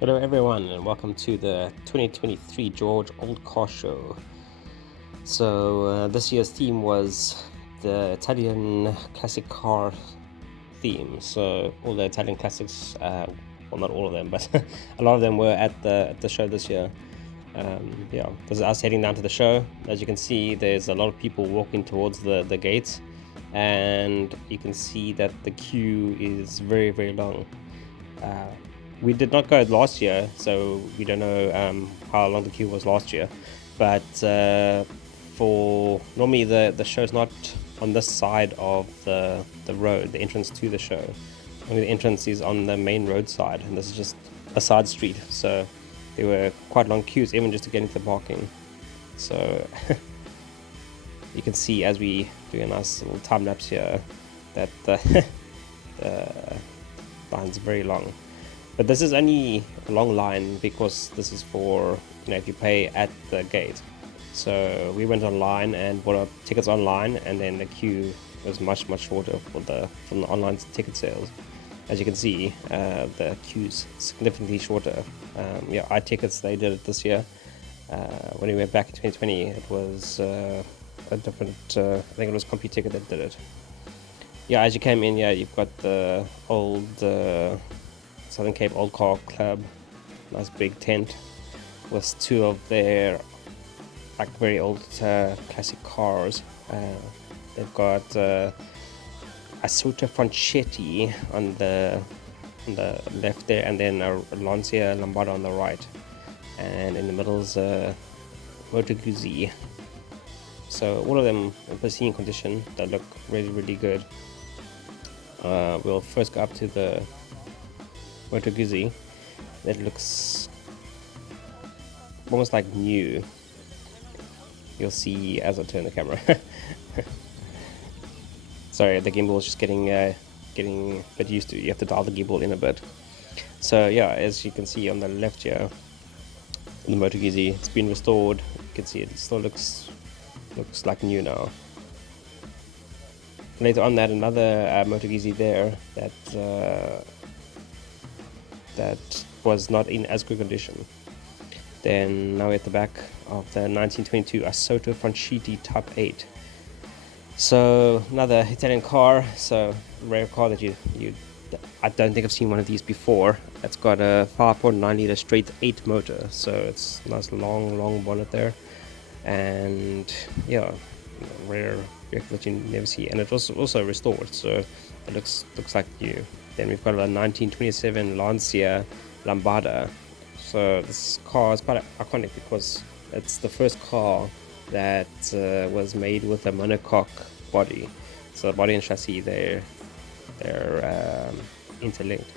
Hello everyone and welcome to the 2023 George Old Car Show. So this year's theme was the Italian classic car theme. So all the Italian classics, well not all of them, but a lot of them were at the show this year. This is us heading down to the show. As you can see, there's a lot of people walking towards the gates, and you can see that the queue is very, very long. We did not go last year, so we don't know how long the queue was last year. But for normally the show's not on this side of the road, the entrance to the show. Only the entrance is on the main road side, and this is just a side street. So there were quite long queues, even just to get into the parking. So you can see as we do a nice little time lapse here that the line's very long. But this is only a long line because this is for, if you pay at the gate. So we went online and bought our tickets online, and then the queue was much shorter from the online ticket sales. As you can see, the queue's significantly shorter. iTickets, they did it this year. When we went back in 2020, it was a different, I think it was CompuTicket that did it. Yeah, as you came in, you've got the old Southern Cape Old Car Club, nice big tent with two of their very old classic cars. They've got a Sota Franchetti on the left there, and then a Lancia Lombardo on the right, and in the middle is a Moto Guzzi. So all of them in pristine condition. They look really good. We'll first go up to the Moto Guzzi. That looks almost like new. You'll see as I turn the camera. Sorry, the gimbal is just getting a bit used to it. You have to dial the gimbal in a bit. So yeah, as you can see on the left here, the Moto Guzzi, it's been restored. You can see it still looks like new now. Later on, that another Moto Guzzi there that was not in as good condition. Then now we're at the back of the 1922 Sota Franchetti Type 8. So another Italian car, so rare car that I don't think I've seen one of these before. It's got a 5.9 liter straight 8 motor, so it's a nice long bonnet there, and rare vehicle that you never see, and it was also restored, so it looks like new. Then we've got a 1927 Lancia Lombardo. So this car is quite iconic because it's the first car that was made with a monocoque body. So the body and chassis, they're interlinked,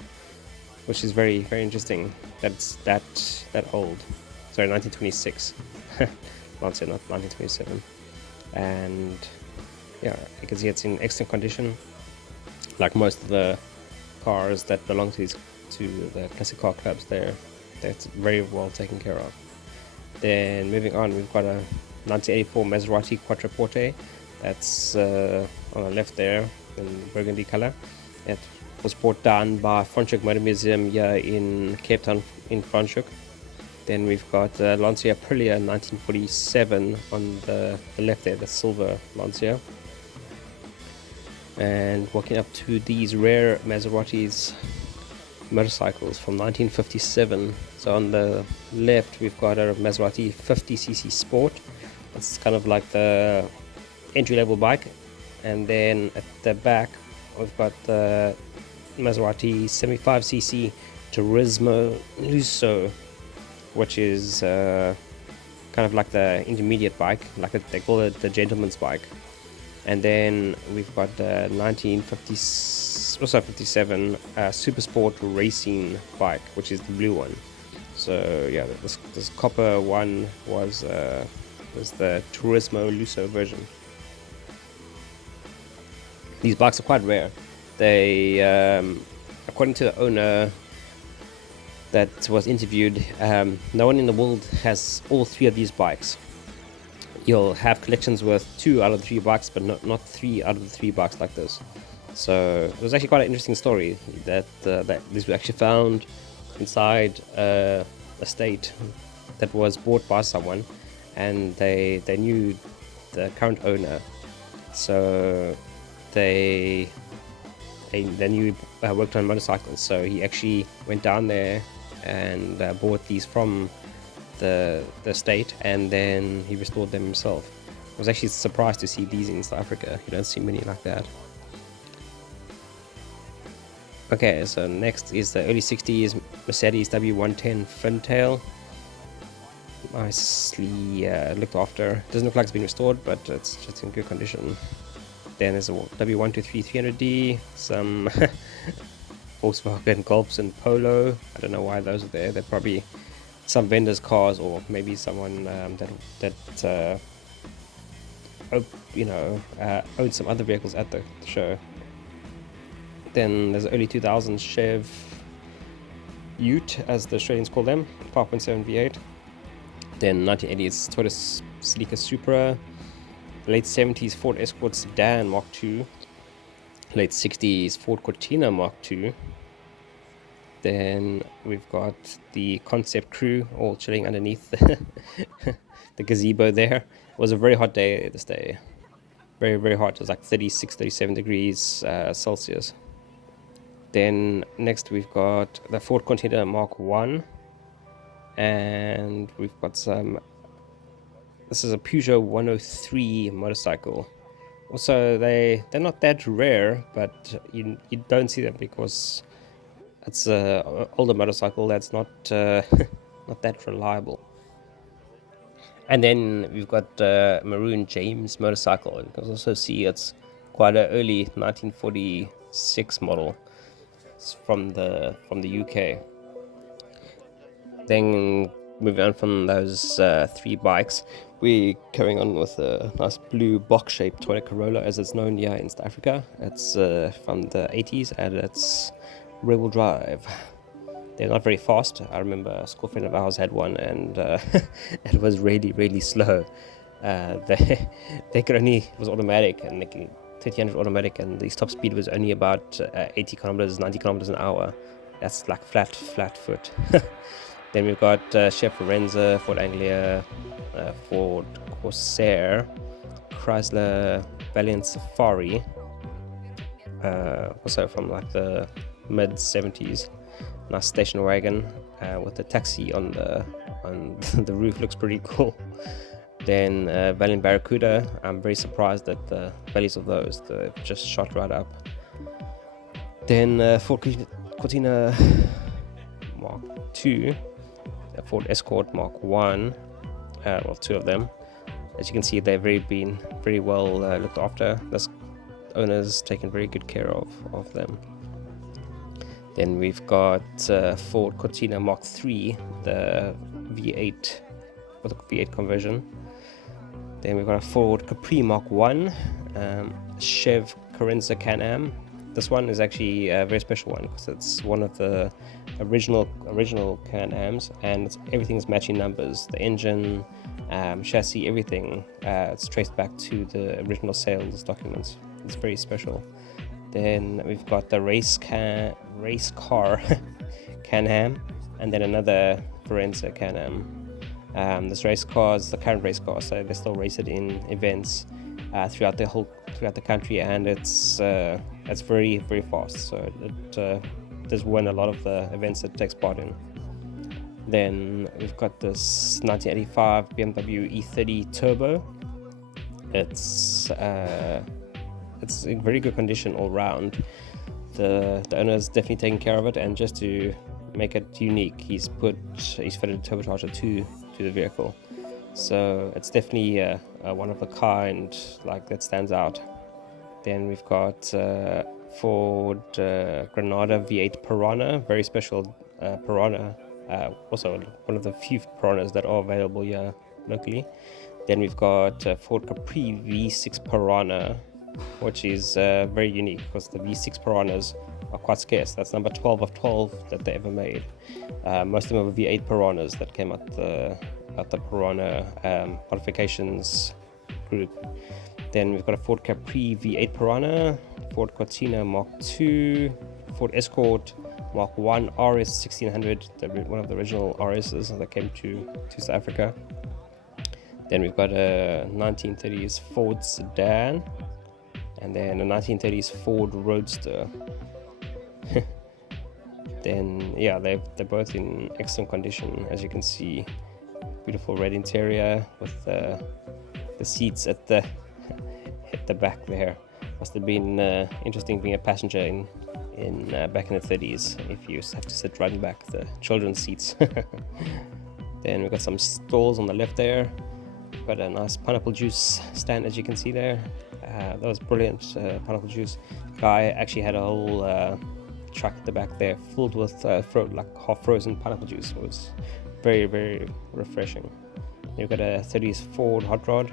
which is very interesting. That's that old. Sorry, 1926. Lancia, not 1927. And yeah, you can see it's in excellent condition, like most of the cars that belong to the classic car clubs. That's very well taken care of. Then moving on, we've got a 1984 Maserati Quattroporte. That's on the left there in burgundy color. It was brought down by Franschhoek Motor Museum here in Cape Town in Franschhoek. Then we've got Lancia Aprilia 1947 on the left there, the silver Lancia. And walking up to these rare Maseratis motorcycles from 1957. So on the left we've got a Maserati 50cc Sport. It's kind of like the entry-level bike. And then at the back we've got the Maserati 75cc Turismo Lusso, which is kind of like the intermediate bike, they call it the gentleman's bike. And then we've got the 1957 Super Sport racing bike, which is the blue one. So yeah, this copper one was the Turismo Lusso version. These bikes are quite rare. They, according to the owner that was interviewed, no one in the world has all three of these bikes. You'll have collections with 2 out of the 3 bikes, but not 3 out of the 3 bikes like this. So it was actually quite an interesting story that this was actually found inside a estate that was bought by someone, and they knew the current owner, so they knew he worked on motorcycles. So he actually went down there and bought these from the estate, and then he restored them himself. I was actually surprised to see these in South Africa. You don't see many like that. Okay, so next is the early 60s Mercedes W110 Fintail. Nicely looked after. Doesn't look like it's been restored, but it's just in good condition. Then there's a W123 300D, some Volkswagen Golfs and Polo. I don't know why those are there. They're probably some vendors' cars, or maybe someone that owned some other vehicles at the show. Then there's an early 2000s Chev Ute, as the Australians call them, 5.7 V8. Then 1980s Toyota Celica Supra. Late 70s Ford Escort Sedan Mark II. Late 60s Ford Cortina Mark II. Then we've got the Concept Crew all chilling underneath the gazebo there. It was a very hot day this day. Very, very hot. It was like 36, 37 degrees Celsius. Then next we've got the Ford Continental Mark I, and we've got some, this is a Peugeot 103 motorcycle. Also they're not that rare, but you don't see them because it's an older motorcycle that's not not that reliable. And then we've got Maroon James motorcycle. You can also see it's quite an early 1946 model. It's from the UK. Then moving on from those three bikes, we're carrying on with a nice blue box-shaped Toyota Corolla, as it's known here in South Africa. It's from the 80s, and it's rear-wheel drive. They're not very fast. I remember a school friend of ours had one, and it was really, really slow. They could only, it was automatic, and 300 automatic, and the top speed was only about 80 kilometers, 90 kilometers an hour. That's like flat foot. Then we've got Chef Firenza, Ford Anglia, Ford Corsair, Chrysler Valiant Safari, also from like the mid 70s. Nice station wagon with the taxi on the roof, looks pretty cool. Then Valiant Barracuda. I'm very surprised at the values of those. They've just shot right up. Then Ford Cortina Mark II, Ford Escort Mark I, well, two of them. As you can see, they've been very well looked after. This owner's taken very good care of them. Then we've got Ford Cortina Mark III, the V8 with a V8 conversion. Then we've got a Ford Capri Mark I, Chev Carenza Can-Am. This one is actually a very special one because it's one of the original Can-Ams, and everything's matching numbers. The engine, chassis, everything. It's traced back to the original sales documents. It's very special. Then we've got the race car Can-Am, and then another Firenza Can-Am. This race car is the current race car, so they still race it in events throughout the country, and it's very, very fast. So it does win a lot of the events it takes part in. Then we've got this 1985 BMW E30 Turbo. It's in very good condition all round. The owner's definitely taken care of it, and just to make it unique, he's fitted a turbocharger to the vehicle. So it's definitely a one of a kind, like, that stands out. Then we've got Ford Granada V8 Perana, very special Perana, also one of the few Peranas that are available here locally. Then we've got Ford Capri V6 Perana, which is very unique because the V6 Peranas are quite scarce. That's number 12 of 12 that they ever made. Most of them were V8 Peranas that came out the Perana modifications group. Then we've got a Ford Capri V8 Perana, Ford Cortina Mark II, Ford Escort, Mark 1 RS 1600, one of the original RSs that came to South Africa. Then we've got a 1930s Ford sedan, and then a 1930s Ford Roadster. Then yeah, they're both in excellent condition, as you can see. Beautiful red interior with the seats at the back there. Must have been interesting being a passenger in back in the 30s, if you have to sit right back, the children's seats. Then we've got some stalls on the left there. Got a nice pineapple juice stand, as you can see there. That was brilliant. Pineapple juice guy actually had a whole truck at the back there filled with like half frozen pineapple juice. It was very, very refreshing. You've got a 30s Ford hot rod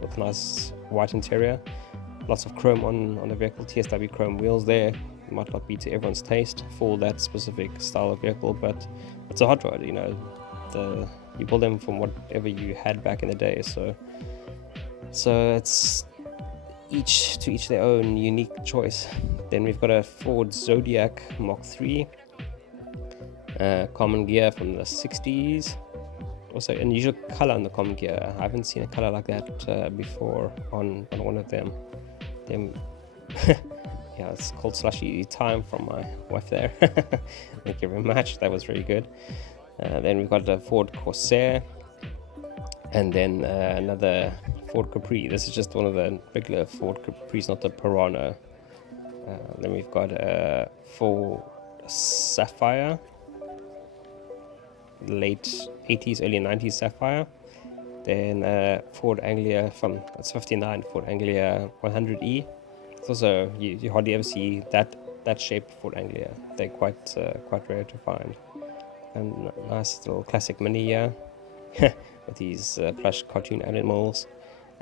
with a nice white interior. Lots of chrome on the vehicle, TSW chrome wheels there. Might not be to everyone's taste for that specific style of vehicle, but it's a hot rod, you know. You pull them from whatever you had back in the day, so it's each their own unique choice. Then we've got a Ford Zodiac Mark III, common gear from the 60s. Also unusual color on the common gear. I haven't seen a color like that before on one of them. Yeah, it's called Slushy Time from my wife there. Thank you very much, that was very good. Then we've got the Ford Corsair, and then another Ford Capri. This is just one of the regular Ford Capris, not the Perana. Then we've got a Ford Sapphire, late 80s, early 90s Sapphire. Then Ford Anglia it's 59 Ford Anglia 100E. It's also, you hardly ever see that shape Ford Anglia. They're quite rare to find. And nice little classic mini here with these plush cartoon animals,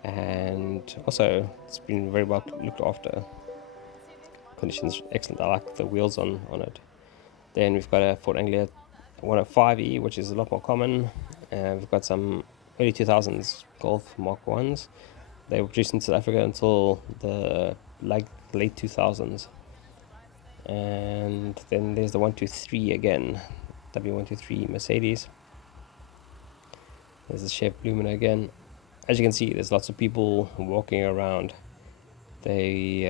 and also it's been very well looked after. Conditions excellent. I like the wheels on it. Then we've got a Ford Anglia 105E, which is a lot more common. We've got some early 2000s Golf Mark 1s. They were produced in South Africa until the late 2000s. And then there's the 123 again, W123 Mercedes. There's the Chef Lumina again. As you can see, there's lots of people walking around. They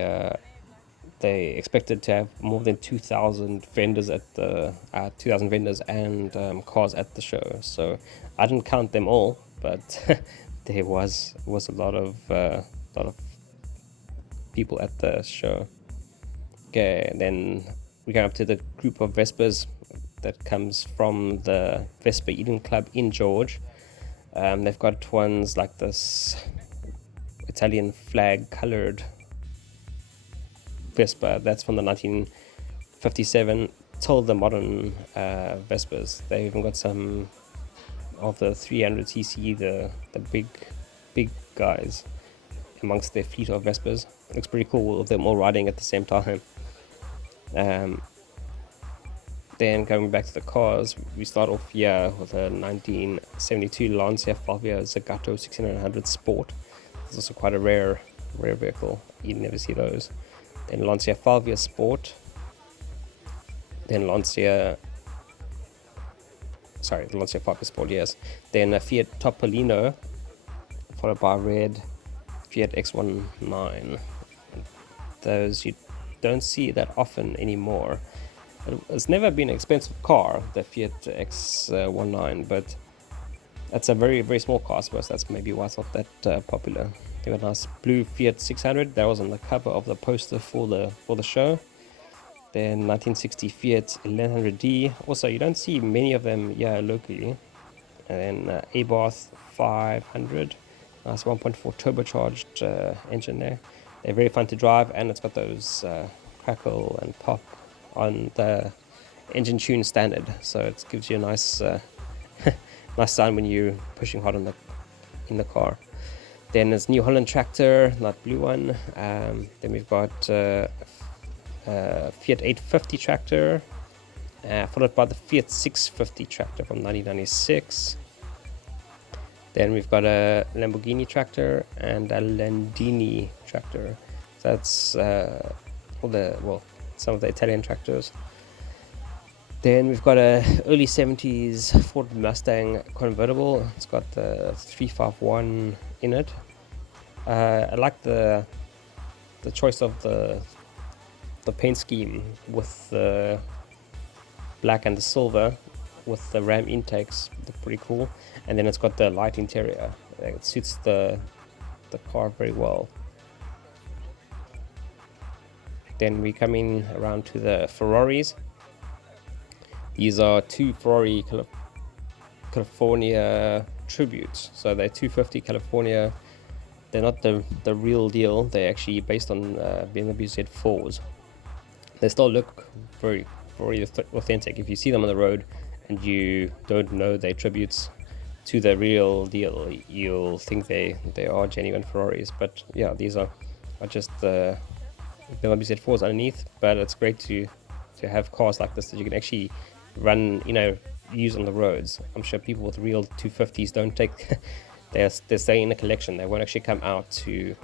expected to have more than 2,000 vendors at the 2,000 vendors and cars at the show. So I didn't count them all, but there was a lot of people at the show. Okay, then we go up to the group of Vespas that comes from the Vespa Eden Club in George. They've got ones like this Italian flag colored Vespa that's from the 1957 till the modern Vespas. They even got some of the 300cc, the big guys amongst their fleet of Vespas. It looks pretty cool with them all riding at the same time. Then going back to the cars, we start off here with a 1972 Lancia Fulvia Zagato 1600 Sport. It's also quite a rare vehicle. You never see those. Then Lancia Fulvia Sport. Then the Lancia Fulvia Sport, yes. Then a Fiat Topolino, followed by a red Fiat X19. Those you don't see that often anymore. It's never been an expensive car, the Fiat X19, but that's a very, very small car, I suppose. That's maybe why it's not that popular. They got a nice blue Fiat 600 that was on the cover of the poster for the show. Then 1960 Fiat 1100D. Also, you don't see many of them here locally. And then Abarth 500, nice 1.4 turbocharged engine there. They're very fun to drive, and it's got those crackle and pop on the engine tune standard, so it gives you a nice nice sound when you're pushing hard in the car. Then there's New Holland tractor, not blue one. Then we've got Fiat 850 tractor, followed by the Fiat 650 tractor from 1996. Then we've got a Lamborghini tractor and a Landini tractor. So that's some of the Italian tractors. Then we've got a early 70s Ford Mustang convertible. It's got the 351 in it. I like the choice of the paint scheme with the black and the silver with the ram intakes. They're pretty cool. And then it's got the light interior. It suits the car very well. Then we come in around to the Ferraris. These are two Ferrari California tributes. So they're 250 California. They're not the real deal. They're actually based on BMW Z4s. They still look very authentic. If you see them on the road and you don't know they're tributes to the real deal, you'll think they are genuine Ferraris. But yeah, these are just the BMW Z4s underneath. But it's great to have cars like this that you can actually run, use on the roads. I'm sure people with real 250s don't take they stay in a collection. They won't actually come out to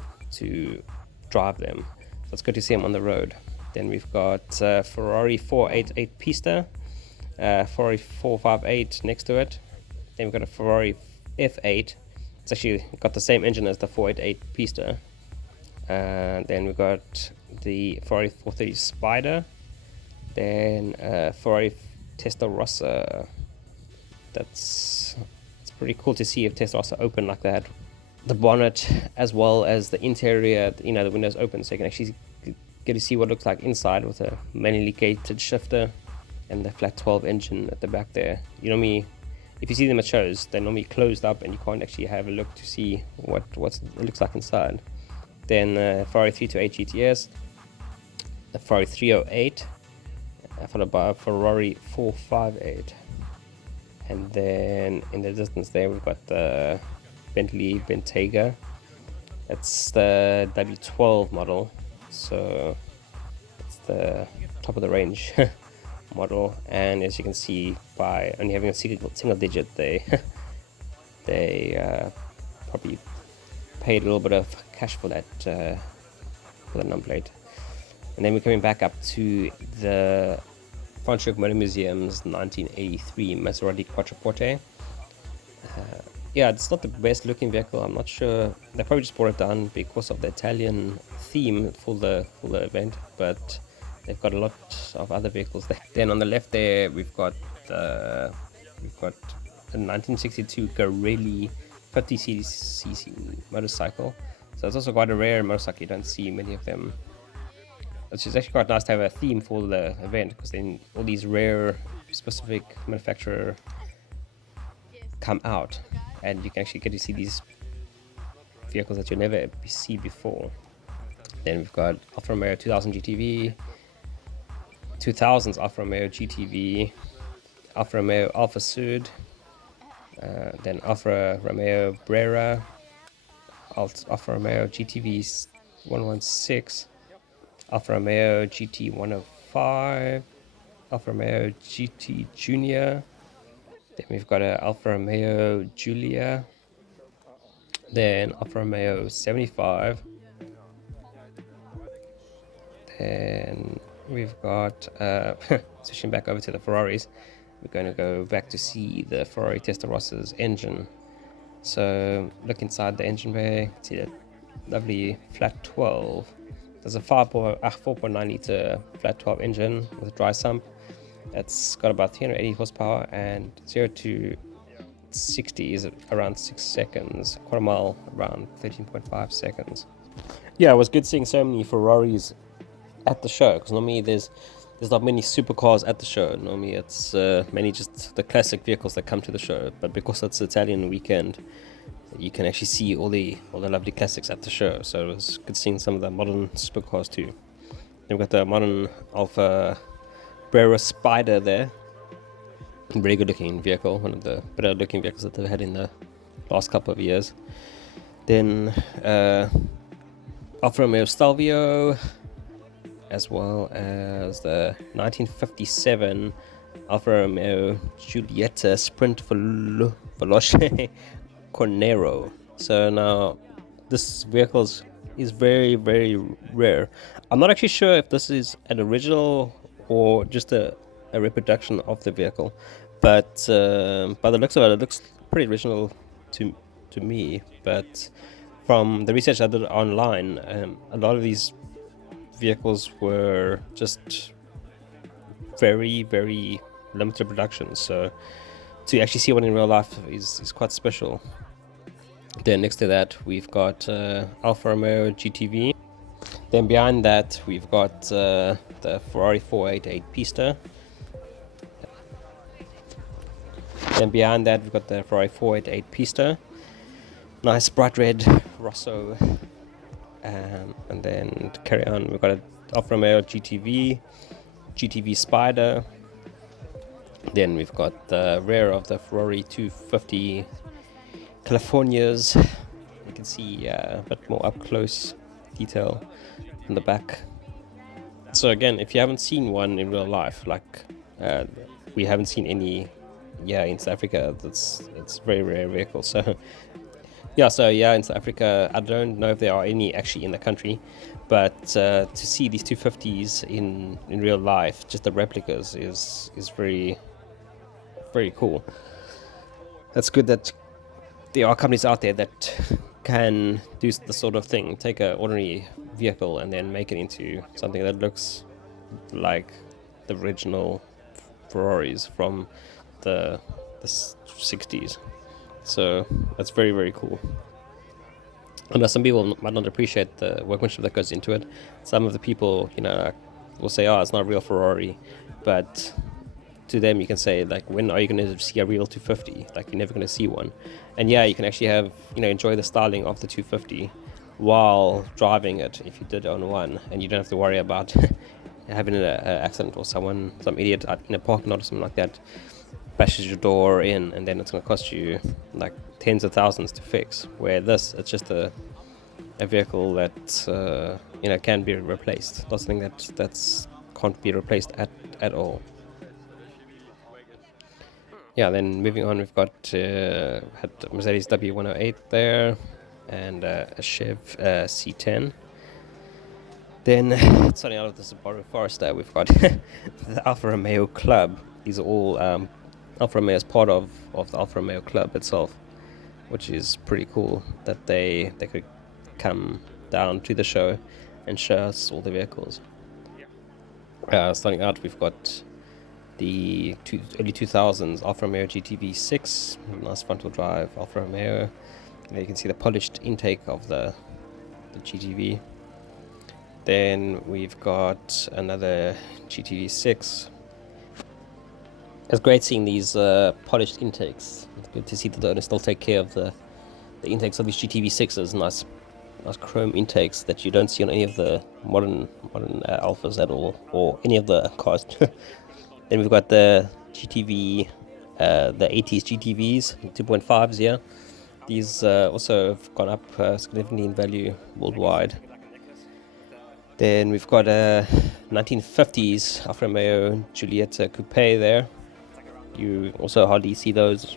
drive them. So it's good to see them on the road. Then we've got Ferrari 488 Pista, Ferrari 458 next to it. Then we've got a Ferrari F8. It's actually got the same engine as the 488 Pista. Then we've got the Ferrari 430 Spider. Then Ferrari Testarossa. It's pretty cool to see if Testarossa open like that. The bonnet as well as the interior, the windows open, so you can actually get to see what it looks like inside with a manually gated shifter and the flat 12 engine at the back there. If you see them at shows, they're normally closed up and you can't actually have a look to see what it looks like inside. Then Ferrari 328 GTS, the Ferrari 308, followed by a Ferrari 458. And then in the distance there we've got the Bentley Bentayga. It's the W12 model, so it's the top of the range model. And as you can see, by only having a single digit, they probably paid a little bit of cash for that number plate. And then we're coming back up to the Franschhoek Motor Museum's 1983 Maserati Quattroporte. Yeah, it's not the best looking vehicle. I'm not sure. They probably just brought it down because of the Italian theme for the event, but they've got a lot of other vehicles there. Then on the left there, we've got a 1962 Garelli 50cc motorcycle. So it's also quite a rare motorcycle. You don't see many of them. Which is actually quite nice to have a theme for the event, because then all these rare specific manufacturer come out and you can actually get to see these vehicles that you'll never see before. Then we've got Alfa Romeo 2000 GTV, 2000s Alfa Romeo GTV, Alfa Romeo Alfa Sud, then Alfa Romeo Brera, Alfa Romeo GTV 116, Alfa Romeo GT 105, Alfa Romeo GT Junior. Then we've got a Alfa Romeo Giulia. Then Alfa Romeo 75. Then we've got switching back over to the Ferraris. We're going to go back to see the Ferrari Testarossas engine. So look inside the engine bay. See that lovely flat 12. There's a 4.9 litre flat 12 engine with a dry sump. It's got about 380 horsepower, and 0 to 60 is around 6 seconds. Quarter mile around 13.5 seconds. Yeah, it was good seeing so many Ferraris at the show, because normally there's not many supercars at the show. Normally it's mainly just the classic vehicles that come to the show. But because it's Italian weekend, you can actually see all the lovely classics at the show. So it was good seeing some of the modern supercars too. Then we've got the modern Alfa Brera Spider there. Very good looking vehicle, one of the better looking vehicles that they've had in the last couple of years. Then Alfa Romeo Stelvio, as well as the 1957 Alfa Romeo Giuletta Sprint Veloce Conrero. So now this vehicle is very, very rare. I'm not actually sure if this is an original or just a a reproduction of the vehicle, but by the looks of it, it looks pretty original to me. But from the research I did online, a lot of these vehicles were just very, very limited production. So to actually see one in real life is quite special. Then next to that, we've got Alfa Romeo GTV. Then behind that, we've got the Ferrari 488 Pista. Then behind that, we've got the Ferrari 488 Pista. Nice bright red Rosso. And then to carry on, we've got an Alfa Romeo GTV, GTV Spider. Then we've got the rear of the Ferrari 250 Californias. You can see a bit more up close detail in the back. So again, if you haven't seen one in real life, like we haven't seen any in South Africa, it's very rare vehicle. So in South Africa, I don't know if there are any actually in the country, but to see these 250s in real life, just the replicas, is very, very cool. That's good that there are companies out there that can do the sort of thing, take an ordinary vehicle and then make it into something that looks like the original Ferraris from the 60s. So that's very, very cool. I know some people might not appreciate the workmanship that goes into it. Some of the people, will say, "Oh, it's not a real Ferrari," but to them, you can say, like, when are you going to see a real 250? Like, you're never going to see one. And you can actually have, enjoy the styling of the 250 while driving it if you did own one, and you don't have to worry about having an accident or some idiot in a parking lot or something like that bashes your door in, and then it's going to cost you like tens of thousands to fix. Where this, it's just a vehicle that can be replaced. That's something that's can't be replaced at all. Then moving on, we've got had Mercedes W108 there, and a Chev C10. Then starting out of the Subaru Forester, we've got the Alfa Romeo Club. These are all Alfa Romeo is part of the Alfa Romeo Club itself, which is pretty cool that they could come down to the show and show us all the vehicles. Starting out, we've got the early 2000s Alfa Romeo GTV6, nice frontal drive Alfa Romeo. There you can see the polished intake of the GTV. Then we've got another GTV6. It's great seeing these polished intakes. It's good to see that the owners still take care of the intakes of these GTV6s. Nice chrome intakes that you don't see on any of the modern Alphas at all, or any of the cars. Then we've got the GTV, the 80s GTVs, 2.5s here. These also have gone up significantly in value worldwide. Then we've got a 1950s Alfa Romeo Giuletta Coupe there. You also hardly see those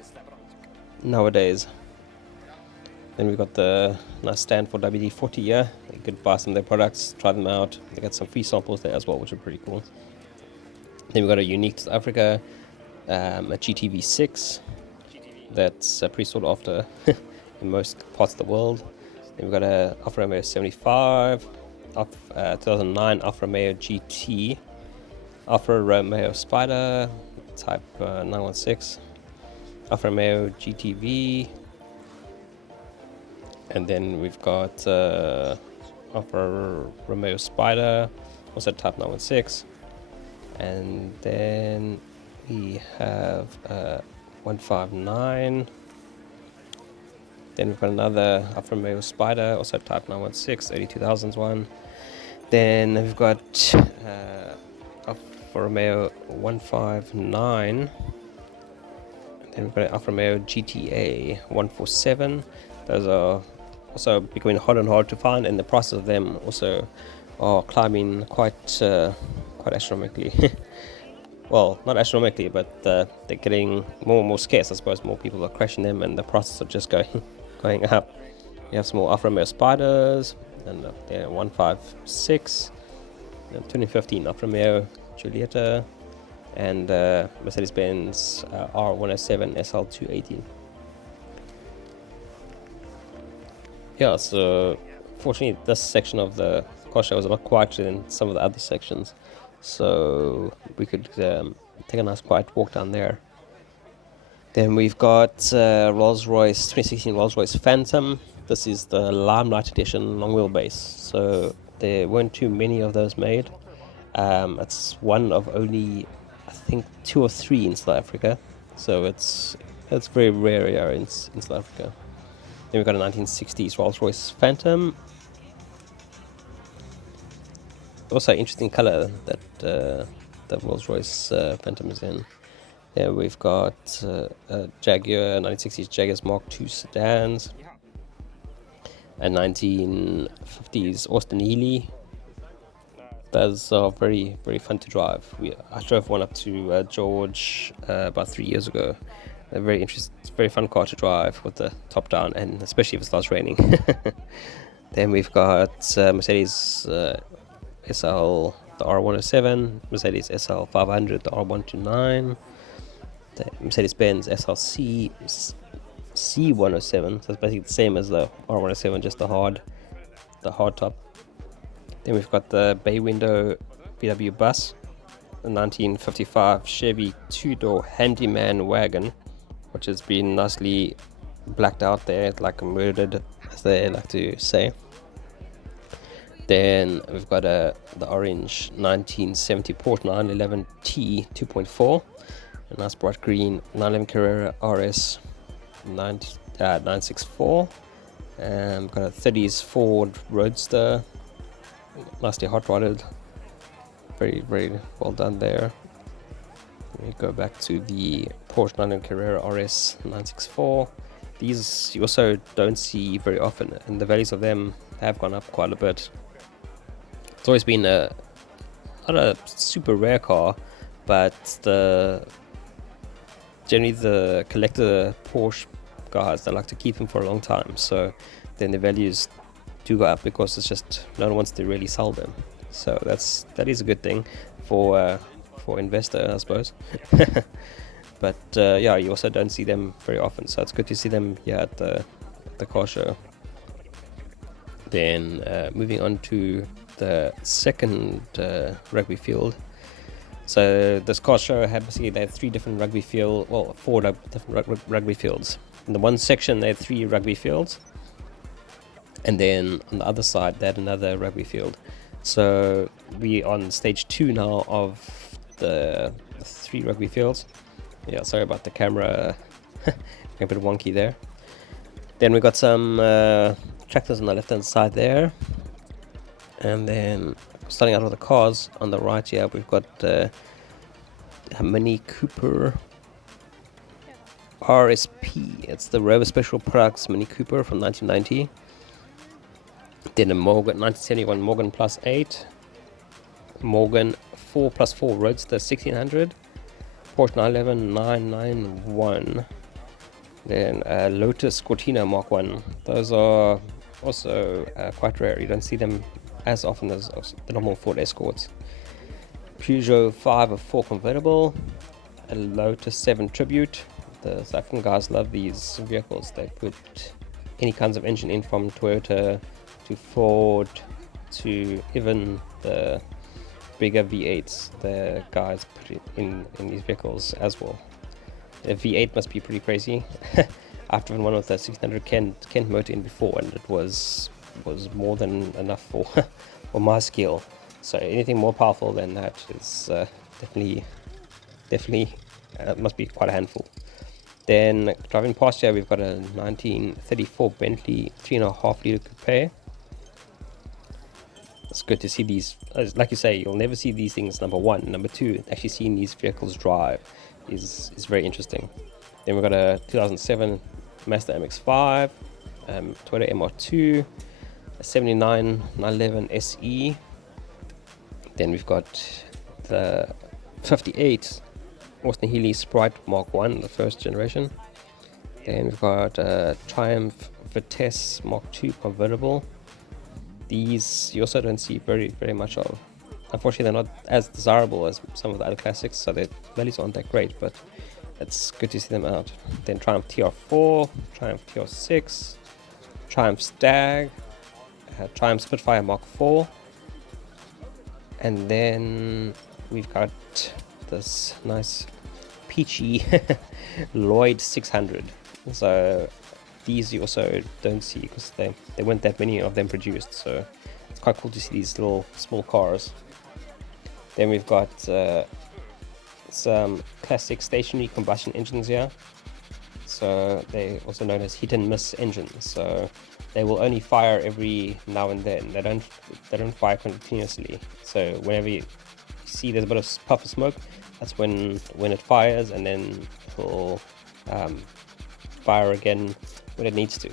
nowadays. Then we've got the nice stand for WD-40 here. You could buy some of their products, try them out. They got some free samples there as well, which are pretty cool. Then we've got a unique to Africa, a GTV6 that's pretty sought after in most parts of the world. Then we've got a Alfa Romeo 75, 2009 Alfa Romeo GT, Alfa Romeo Spider Type 916, Alfa Romeo GTV, and then we've got Alfa Romeo Spider, also Type 916. And then we have 159. Then we've got another Alfa Romeo Spider, also Type 916, early 2000s one. Then we've got Alfa Romeo 159. Then we've got Alfa Romeo GTA 147. Those are also becoming harder and harder to find, and the prices of them also are climbing quite astronomically. Well, not astronomically, but they're getting more and more scarce. I suppose more people are crashing them, and the prices are just going up. You have some more Alfa Romeo Spiders, and they're 156. 2015 Alfa Romeo Giuletta, and Mercedes-Benz R107 SL218. Yeah, so fortunately this section of the car show was a lot quieter than some of the other sections, so we could take a nice quiet walk down there. Then we've got Rolls-Royce 2016 Rolls-Royce Phantom. This is the Limelight edition long wheelbase, so there weren't too many of those made. It's one of only, I think, 2 or 3 in South Africa, so it's very rare here in South Africa. Then we've got a 1960s Rolls-Royce Phantom. Also interesting color that the Rolls-Royce Phantom is in. There we've got a Jaguar, 1960s Jaguars Mark II sedans, a 1950s Austin Healey. Those are very, very fun to drive. I drove one up to George about 3 years ago. A very interesting, very fun car to drive with the top down, and especially if it starts raining. Then we've got Mercedes SL, the R107, Mercedes SL 500, the R129, the Mercedes-Benz SLC C107, so it's basically the same as the R107, just the hard top. Then we've got the bay window VW bus, the 1955 Chevy 2-door handyman wagon, which has been nicely blacked out there, like murdered, as they like to say. Then we've got the orange 1970 Porsche 911 T 2.4, a nice bright green 911 Carrera RS 964. We've got a 30s Ford Roadster, nicely hot rodded, very, very well done there. We go back to the Porsche 911 Carrera RS 964. These you also don't see very often, and the values of them have gone up quite a bit. It's always been not a super rare car, but generally the collector Porsche guys, they like to keep them for a long time, so then the values do go up because it's just no one wants to really sell them. So that is a good thing for investor, I suppose. But yeah, you also don't see them very often, so it's good to see them here at the car show. Then moving on to the second rugby field. So this car show had basically, they had 3 different rugby field, well, 4 different rugby fields. In the one section they had 3 rugby fields, and then on the other side they had another rugby field. So we on stage 2 now of the 3 rugby fields. Yeah, sorry about the camera, a bit wonky there. Then we got some tractors on the left hand side there, and then starting out with the cars on the right here, we've got a Mini Cooper RSP. It's the Rover Special Products Mini Cooper from 1990. Then a Morgan 1971 Morgan Plus 8, Morgan 4+4 Roadster 1600, Porsche 911 991, then Lotus Cortina Mark 1. Those are also quite rare. You don't see them as often as the normal Ford Escorts. Peugeot 504 Convertible, a Lotus 7 Tribute. The South African guys love these vehicles. They put any kinds of engine in, from Toyota to Ford to even the bigger V8s. The guys put it in these vehicles as well. The V8 must be pretty crazy. I've driven one with the 1600 Kent motor in before, and it was more than enough for for my skill. So anything more powerful than that is definitely must be quite a handful. Then driving past here, we've got a 1934 Bentley 3.5 litre coupe. It's good to see these. Like you say, you'll never see these things, number one. Number two, actually seeing these vehicles drive is very interesting. Then we've got a 2007 Mazda MX-5, Toyota MR2, a 79 911 SE. Then we've got the 58 Austin Healey Sprite Mark 1, the first generation. Then we've got a Triumph Vitesse Mark 2 convertible. These you also don't see very much of. unfortunately they're not as desirable as some of the other classics, so their values aren't that great, but it's good to see them out. Then Triumph TR4, Triumph TR6, Triumph Stag, Triumph Spitfire Mark IV, and then we've got this nice peachy Lloyd 600. So these you also don't see because there weren't that many of them produced, so it's quite cool to see these little small cars. Then we've got some classic stationary combustion engines here, so they're also known as hit and miss engines, so they will only fire every now and then. They don't fire continuously, so whenever you see there's a bit of puff of smoke, that's when it fires, and then it will fire again when it needs to.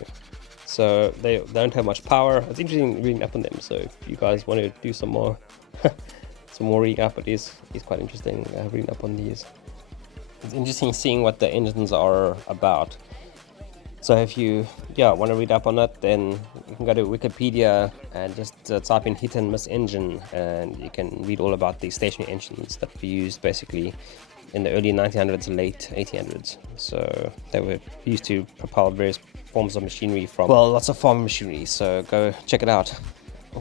So they don't have much power. It's interesting reading up on them, so if you guys want to do some more reading up, it is quite interesting reading up on these. It's interesting seeing what the engines are about. So if you want to read up on it, then you can go to Wikipedia and just type in hit and miss engine, and you can read all about the stationary engines that were used basically in the early 1900s and late 1800s. So they were used to propel various forms of machinery from, well, lots of farming machinery, so go check it out.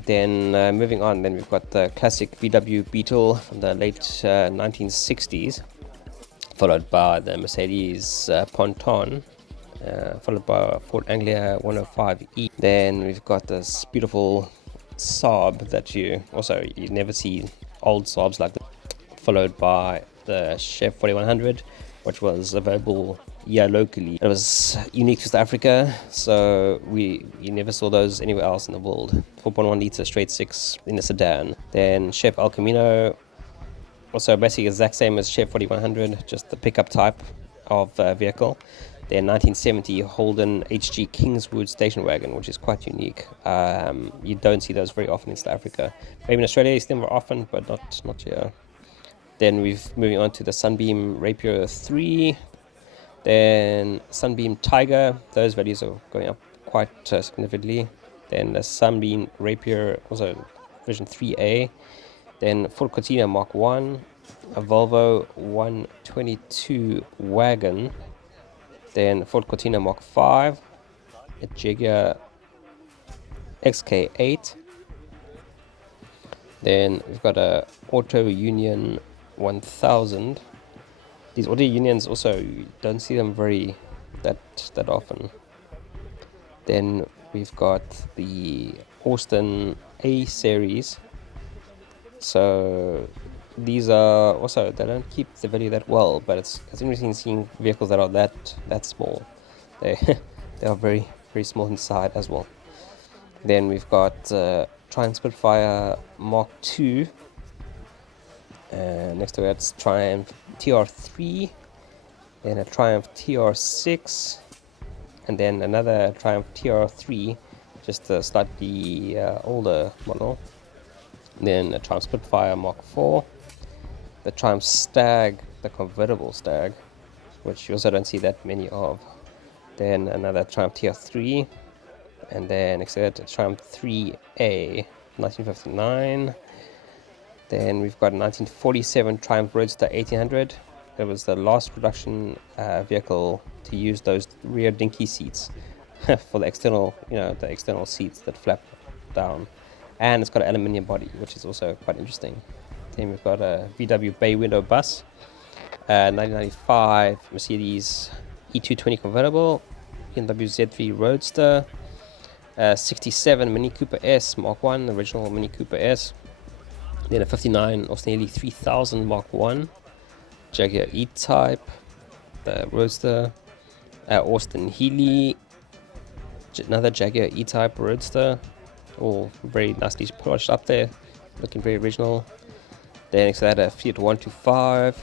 Then moving on, then we've got the classic VW Beetle from the late 1960s, followed by the Mercedes Ponton, followed by Ford Anglia 105E. Then we've got this beautiful Saab that you never see old Saabs like that, followed by the Chef 4100, which was available locally. It was unique to South Africa, so you never saw those anywhere else in the world. 4.1 litre straight six in a sedan. Then Chef El Camino, also basically exact same as Chef 4100, just the pickup type of vehicle. Then 1970 Holden HG Kingswood station wagon, which is quite unique. You don't see those very often in South Africa. Maybe in Australia you see them more often, but not here. Then moving on to the Sunbeam Rapier 3. Then Sunbeam Tiger, those values are going up quite significantly. Then the Sunbeam Rapier, also version 3A. Then Ford Cortina Mark 1, a Volvo 122 wagon. Then Ford Cortina Mark 5, a Jaguar XK8. Then we've got a Auto Union 1000. These Auto Unions also, you don't see them that often. Then we've got the Austin A series. So these are also, they don't keep the value that well, but it's interesting seeing vehicles that are that small. They are very, very small inside as well. Then we've got Triumph Spitfire Mark II. Next to that's Triumph TR3, then a Triumph TR6, and then another Triumph TR3, just a slightly older model. Then a Triumph Spitfire Mark IV, the Triumph Stag, the convertible Stag, which you also don't see that many of. Then another Triumph TR3, and then next to that Triumph 3A, 1959. Then we've got a 1947 Triumph Roadster 1800. It was the last production vehicle to use those rear dinky seats for the external, the external seats that flap down. And it's got an aluminium body, which is also quite interesting. Then we've got a VW bay window bus, 1995 Mercedes E220 convertible, BMW Z3 Roadster, 67 Mini Cooper S Mark 1, original Mini Cooper S. Then a 59 Austin Healey 3000 Mark 1, Jaguar E-Type, the Roadster, Austin Healey, another Jaguar E-Type Roadster, all very nicely polished up there, looking very original. Then next to that a Fiat 125.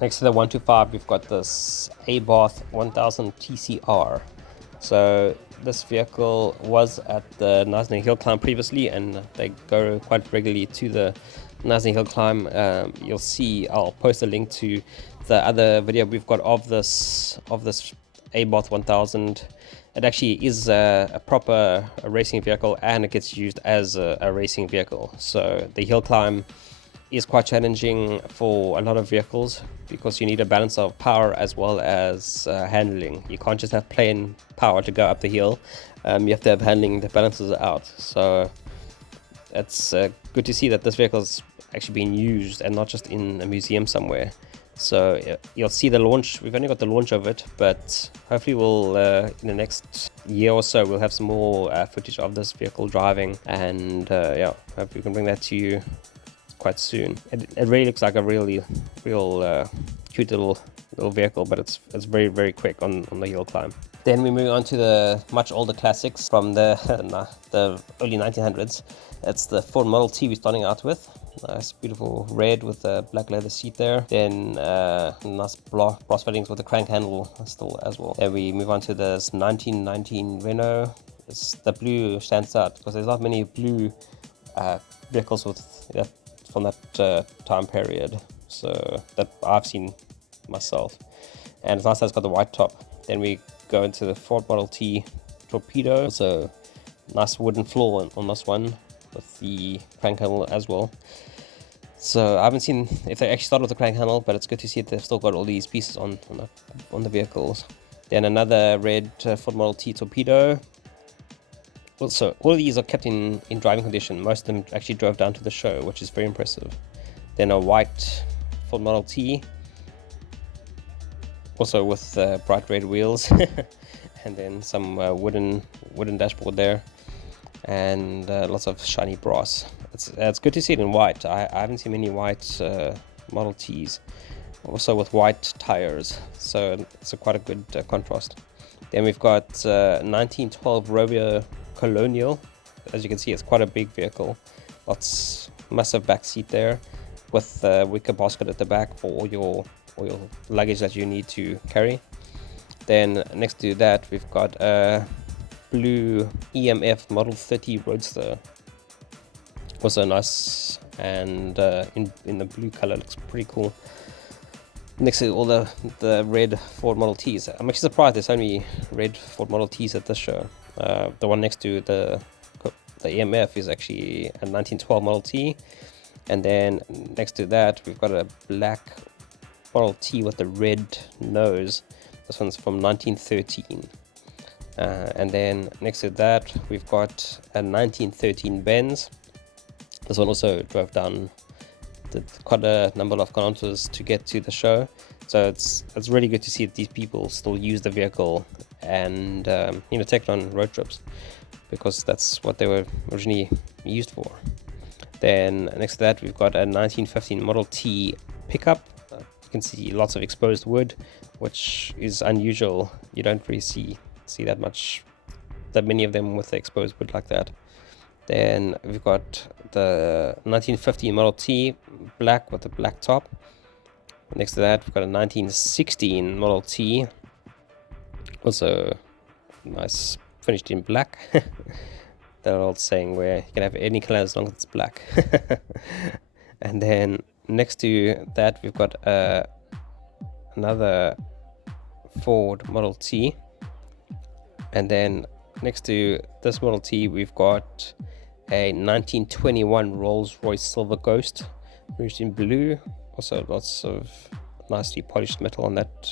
Next to the 125 we've got this Abarth 1000 TCR. So this vehicle was at the Nazney Hill Climb previously, and they go quite regularly to the Nazney Hill Climb. You'll see, I'll post a link to the other video we've got of this Abarth 1000. it actually is a proper racing vehicle, and it gets used as a racing vehicle. So the hill climb is quite challenging for a lot of vehicles because you need a balance of power as well as handling. You can't just have plain power to go up the hill. You have to have handling that balances it out. So it's good to see that this vehicle is actually being used and not just in a museum somewhere. So you'll see the launch. We've only got the launch of it, but hopefully we'll in the next year or so we'll have some more footage of this vehicle driving, and yeah, hopefully we can bring that to you quite soon. It really looks like a real cute little vehicle, but it's very, very quick on the hill climb. Then we move on to the much older classics from the early 1900s. It's the Ford Model T we're starting out with. Nice beautiful red with a black leather seat there. Then nice brass fittings with the crank handle still as well. Then we move on to this 1919 Renault. The blue stands out because there's not many blue vehicles from that time period, so that I've seen myself. And it's nice that it's got the white top. Then we go into the Ford Model T Torpedo. So nice wooden floor on this one with the crank handle as well. So I haven't seen if they actually started with the crank handle, but it's good to see that they've still got all these pieces on the vehicles. Then another red Ford Model T Torpedo. Also, all of these are kept in driving condition. Most of them actually drove down to the show, which is very impressive. Then a white Ford Model T, also with bright red wheels, and then some wooden dashboard there, and lots of shiny brass. It's good to see it in white. I haven't seen many white Model Ts, also with white tires, so it's quite a good contrast. Then we've got 1912 Rover Colonial. As you can see, it's quite a big vehicle. Lots massive back seat there, with a wicker basket at the back for all your luggage that you need to carry. Then next to that we've got a blue EMF Model 30 Roadster. Also nice, and in the blue color, looks pretty cool. Next to all the red Ford Model Ts. I'm actually surprised there's only red Ford Model Ts at this show. The one next to the EMF is actually a 1912 Model T, and then next to that we've got a black Model T with the red nose. This one's from 1913. And then next to that we've got a 1913 Benz. This one also drove down, did quite a number of kilometers to get to the show. So it's really good to see that these people still use the vehicle and take it on road trips, because that's what they were originally used for. Then next to that we've got a 1915 Model T pickup. You can see lots of exposed wood, which is unusual. You don't really see that many of them with the exposed wood like that. Then we've got the 1915 Model T black with a black top. Next to that we've got a 1916 Model T, also nice, finished in black. That old saying where you can have any color as long as it's black. And then next to that we've got another Ford Model T, and then next to this Model T we've got a 1921 Rolls-Royce Silver Ghost, finished in blue. Also lots of nicely polished metal on that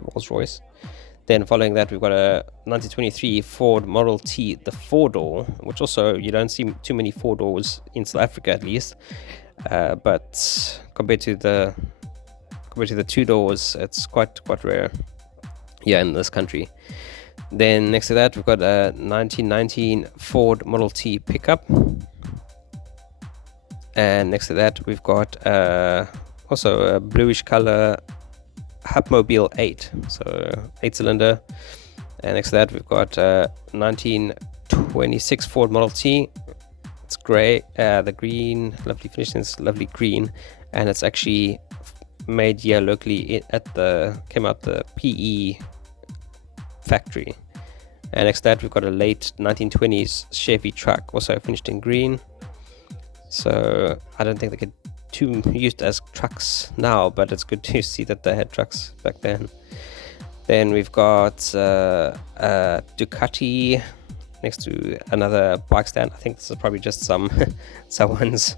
Rolls-Royce. Then following that we've got a 1923 Ford Model T, the 4-door, which also you don't see too many 4-doors in South Africa at least, but compared to the 2 doors, it's quite rare here in this country. Then next to that we've got a 1919 Ford Model T pickup, and next to that we've got also a bluish color Hupmobile 8, so 8-cylinder. And next to that we've got 1926 Ford Model T. It's grey, the green, lovely finish, it's lovely green, and it's actually made here locally came out the PE factory. And next to that we've got a late 1920s Chevy truck, also finished in green. So I don't think they get too used as trucks now, but it's good to see that they had trucks back then. Then we've got Ducati next to another bike stand. I think this is probably just someone's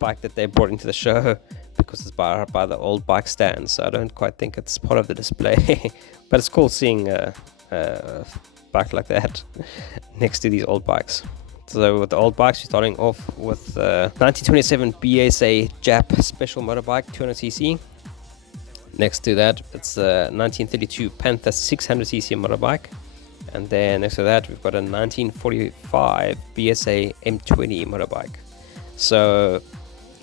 bike that they brought into the show, because it's by the old bike stand, so I don't quite think it's part of the display. But it's cool seeing a bike like that next to these old bikes. So with the old bikes, we're starting off with 1927 BSA Jap Special Motorbike 200cc. Next to that, it's a 1932 Panther 600cc motorbike. And then next to that, we've got a 1945 BSA M20 motorbike. So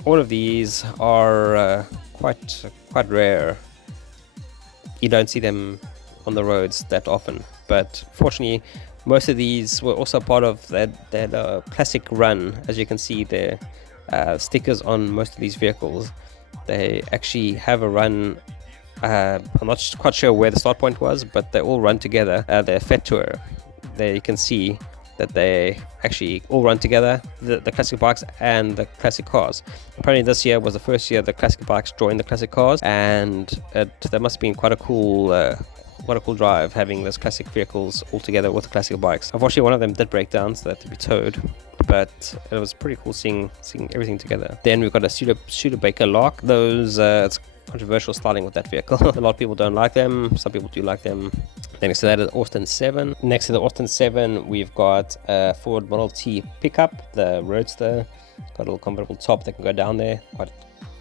all of these are quite rare. You don't see them on the roads that often. But fortunately, most of these were also part of that classic run. As you can see, the stickers on most of these vehicles, they actually have a run. I'm not quite sure where the start point was, but they all run together. The Fête Tour, there you can see that they actually all run together, the classic bikes and the classic cars. Apparently this year was the first year the classic bikes joined the classic cars, and that must have been quite a cool drive, having those classic vehicles all together with the classic bikes. Unfortunately, one of them did break down, so they had to be towed, but it was pretty cool seeing everything together. Then we've got a Studebaker Lark. Those it's controversial styling with that vehicle. A lot of people don't like them, some people do like them. Then next to that is Austin 7. Next to the Austin 7, we've got a Ford Model T pickup, the Roadster. Got a little convertible top that can go down there, quite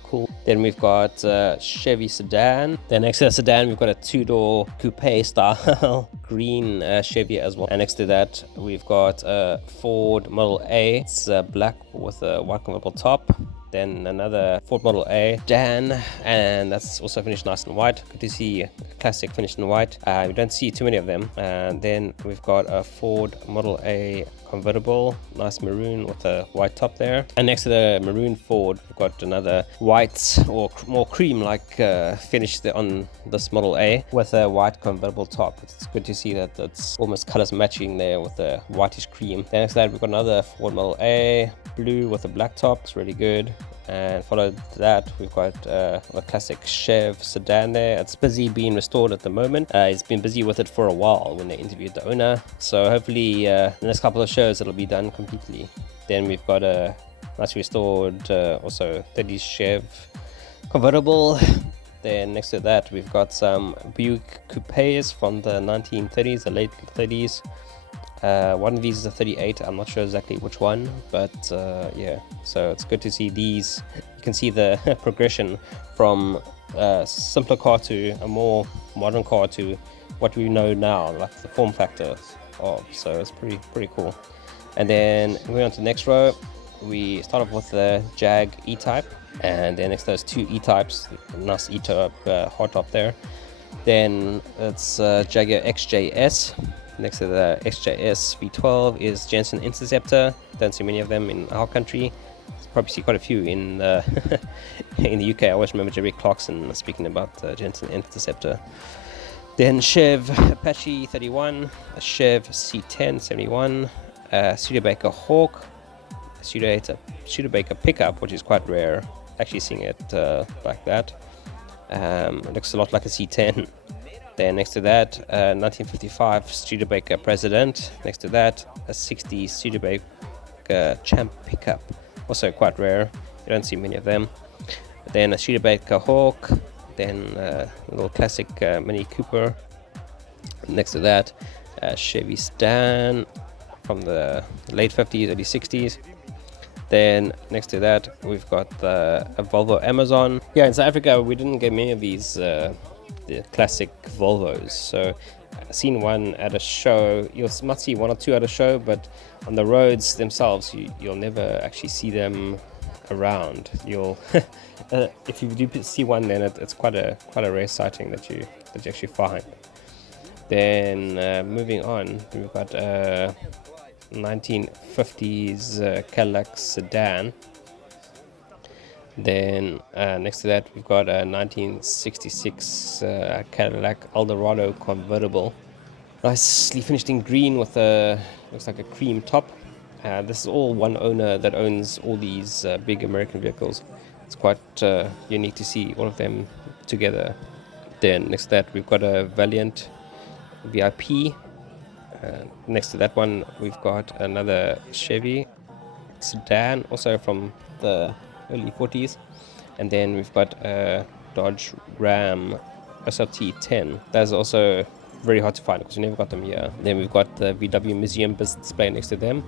cool. Then we've got Chevy sedan. Then next to the sedan, we've got a two-door coupe style green Chevy as well. And next to that, we've got a Ford Model A. It's black with a white convertible top. Then another Ford Model A sedan, and that's also finished nice and white. Good to see a classic finished in white. We don't see too many of them. And then we've got a Ford Model A convertible, nice maroon with a white top there. And next to the maroon Ford, we've got another white or more cream-like finish on this Model A with a white convertible top. It's good to see that it's almost colors matching there with the whitish cream. Then next to that, we've got another Ford Model A, blue with a black top. It's really good. And followed that, we've got a classic Chev sedan there. It's busy being restored at the moment. It's been busy with it for a while when they interviewed the owner. So hopefully the next couple of shows it'll be done completely. Then we've got a nice restored also 30s Chev convertible. Then next to that, we've got some Buick Coupes from the 1930s, the late 30s. One of these is a 38. I'm not sure exactly which one, but yeah, so it's good to see these. You can see the progression from a simpler car to a more modern car to what we know now, like the form factor of. So it's pretty cool. And then moving on to the next row, we start off with the Jag E-Type, and then next to those two E-Types, nice E-Type hardtop there. Then it's Jaguar XJS. Next to the XJS V12 is Jensen Interceptor. Don't see many of them in our country. Probably see quite a few in in the UK. I always remember Jerry Clarkson speaking about Jensen Interceptor. Then Chev Apache 31, a Chev C10 71, Studebaker Hawk, a Studebaker pickup, which is quite rare. Actually seeing it like that. It looks a lot like a C10. Then next to that, 1955 Studebaker President. Next to that, a 60 Studebaker Champ pickup. Also quite rare. You don't see many of them. Then a Studebaker Hawk. Then a little classic Mini Cooper. Next to that, a Chevy sedan from the late 50s, early 60s. Then next to that, we've got a Volvo Amazon. Yeah, in South Africa, we didn't get many of these the classic Volvos. So I've seen one at a show. You might see one or two at a show, but on the roads themselves, you'll never actually see them around. You'll if you do see one, then it's quite a rare sighting that you actually find. Then moving on, we've got 1950s Cadillac sedan. Then next to that, we've got a 1966 Cadillac Eldorado convertible. Nicely finished in green with looks like a cream top. This is all one owner that owns all these big American vehicles. It's quite unique to see all of them together Then next to that we've got a Valiant VIP. Next to that one we've got another Chevy sedan, also from the early 40s. And then we've got a Dodge Ram SRT 10. That's also very hard to find because we never got them here. Then we've got the VW Museum business display next to them.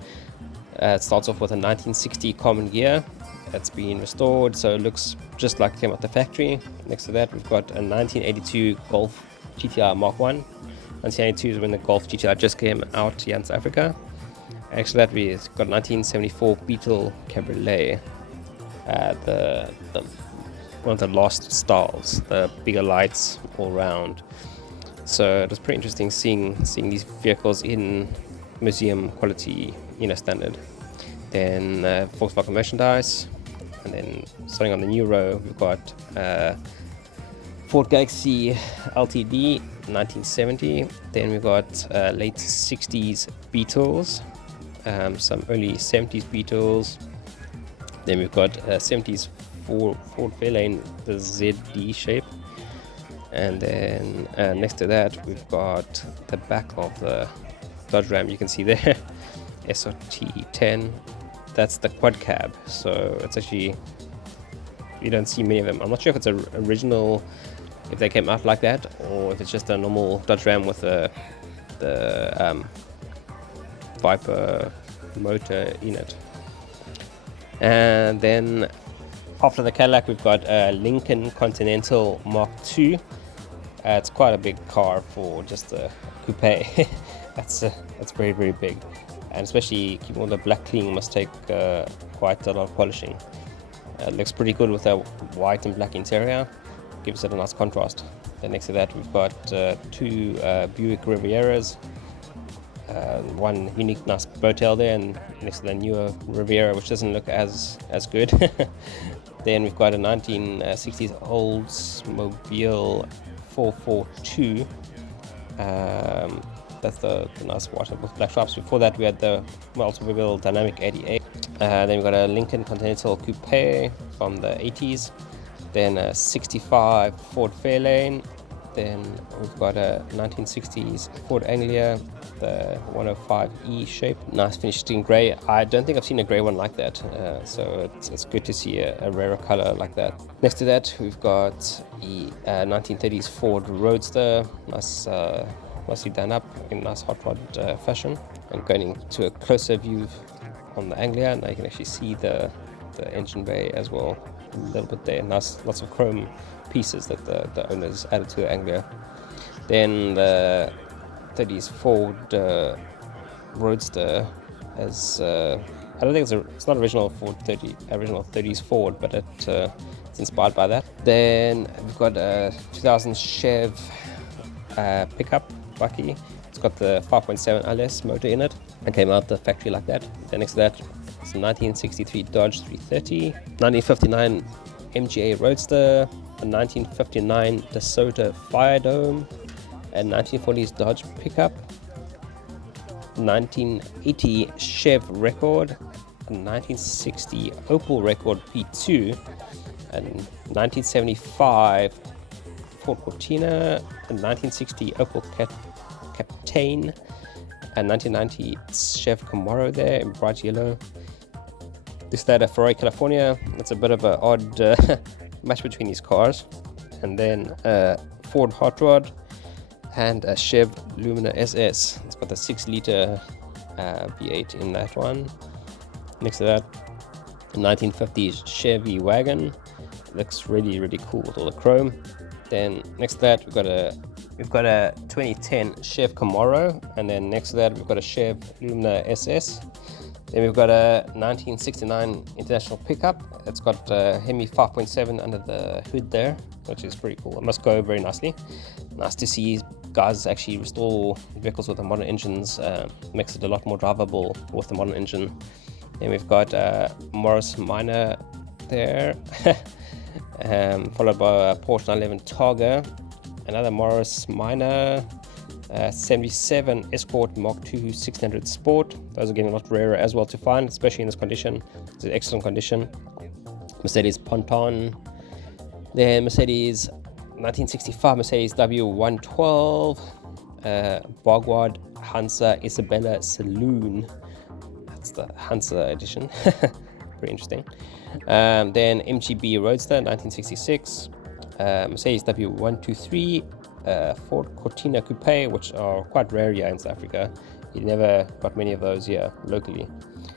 It starts off with a 1960 Common Gear. It's been restored, so it looks just like it came out the factory. Next to that we've got a 1982 Golf GTR Mark 1. 1982 is when the Golf GTR just came out here in South Africa. Next to that we've got 1974 Beetle Cabriolet. One of the last styles, the bigger lights all round. So it was pretty interesting seeing these vehicles in museum quality, standard. Then Volkswagen merchandise, and then starting on the new row we've got Ford Galaxy LTD 1970. Then we've got late 60s Beetles, some early 70s Beetles. Then we've got 70s Ford Fairlane, the ZD shape. And then next to that we've got the back of the Dodge Ram, you can see there, SRT 10. That's the quad cab, so it's actually, you don't see many of them. I'm not sure if it's an original, if they came out like that, or if it's just a normal Dodge Ram with the Viper motor in it. And then after the Cadillac we've got a Lincoln Continental Mark II. It's quite a big car for just a coupe. That's very, very big, and especially keeping all the black clean must take quite a lot of polishing. It looks pretty good with a white and black interior, gives it a nice contrast. Then next to that we've got two Buick Rivieras, one unique nice bow tail there, and next to the newer Riviera, which doesn't look as good. Then we've got a 1960s Oldsmobile 442. That's the nice white with black stripes. Before that we had the Oldsmobile Dynamic 88. Then we've got a Lincoln Continental Coupe from the 80s. Then a 65 Ford Fairlane. Then we've got a 1960s Ford Anglia, the 105E shape. Nice finished in grey. I don't think I've seen a grey one like that, so it's good to see a rarer colour like that. Next to that we've got the 1930s Ford Roadster, nicely done up in nice hot rod fashion. And going into a closer view on the Anglia, now you can actually see the engine bay as well a little bit there. Nice, lots of chrome pieces that the owners added to the Anglia. Then the 30s Ford Roadster has I don't think it's not original 30s Ford, but it's inspired by that. Then we've got a 2000 Chev pickup Bucky. It's got the 5.7 LS motor in it and came out the factory like that. Then next to that it's a 1963 Dodge 330, 1959 MGA Roadster, a 1959 DeSoto Fire Dome, a 1940s Dodge pickup, 1980 Chev Record, a 1960 Opel Record P2, and 1975 Ford Cortina, a 1960 Opel Captain, a 1990 Chev Camaro there in bright yellow. This that a Ferrari California. That's a bit of an odd match between these cars. And then Ford Hot Rod and a Chev Lumina SS. It's got the 6-liter V8 in that one. Next to that, a 1950s Chevy wagon. Looks really, really cool with all the chrome. Then next to that we've got a 2010 Chev Camaro, and then next to that we've got a Chev Lumina SS. Then we've got a 1969 International pickup. It's got a HEMI 5.7 under the hood there, which is pretty cool. It must go very nicely. Nice to see guys actually restore vehicles with the modern engines. Makes it a lot more drivable with the modern engine. Then we've got Morris Minor there, followed by a Porsche 911 Targa, another Morris Minor, 77 Escort Mark II 600 Sport. Those are getting a lot rarer as well to find, especially in this condition. It's in excellent condition. Mercedes Ponton, then Mercedes 1965 Mercedes W112, Bogward Hansa Isabella Saloon. That's the Hansa edition. Pretty interesting. Then MGB Roadster 1966, Mercedes W123, Ford Cortina Coupe, which are quite rare here in South Africa. You never got many of those here locally.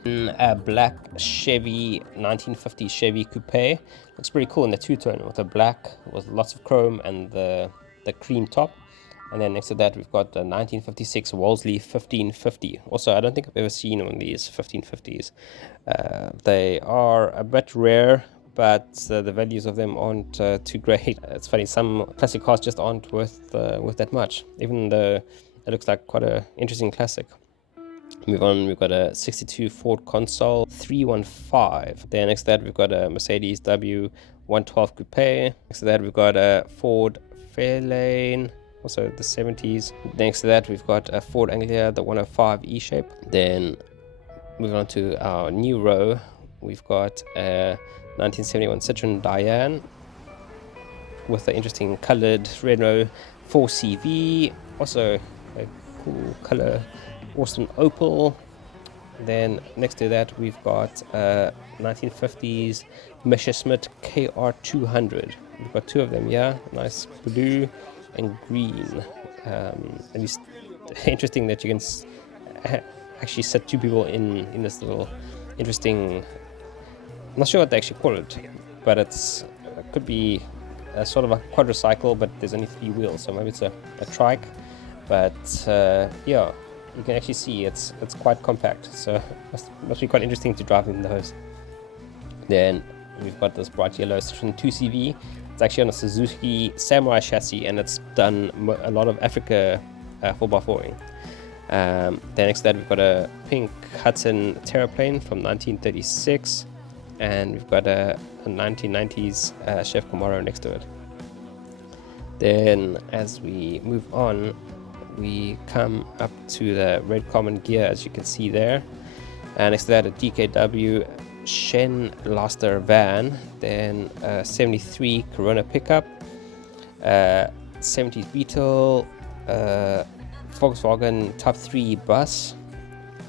A black Chevy 1950 Chevy Coupe. Looks pretty cool in the two-tone with the black with lots of chrome and the cream top. And then next to that we've got the 1956 Wolseley 1550. Also, I don't think I've ever seen one of these 1550s. They are a bit rare, but the values of them aren't too great. It's funny, some classic cars just aren't worth that much, even though it looks like quite an interesting classic. Move on, we've got a 62 Ford Console 315. Then next to that we've got a Mercedes W112 Coupe. Next to that we've got a Ford Fairlane, also the 70s. Next to that we've got a Ford Anglia, the 105 E-Shape. Then moving on to our new row, we've got a 1971 Citroen Diane with the interesting coloured Renault 4CV. Also a cool colour, Austin Opal. Then next to that we've got 1950s Messerschmitt KR200. We've got two of them, yeah, nice blue and green. At least interesting that you can actually set two people in this little interesting, I'm not sure what they actually call it, but it could be a sort of a quadricycle, but there's only three wheels, so maybe it's a trike. But yeah, you can actually see it's quite compact, so must be quite interesting to drive in those. Then we've got this bright yellow Citroen 2CV. It's actually on a Suzuki Samurai chassis, and it's done a lot of Africa 4x4ing. Then next to that we've got a pink Hudson Terraplane from 1936, and we've got a 1990s Chef Camaro next to it. Then as we move on, we come up to the red common gear, as you can see there, and next to that a DKW Shen Laster van, then a 73 Corona pickup, 70s Beetle, Volkswagen Type 3 bus,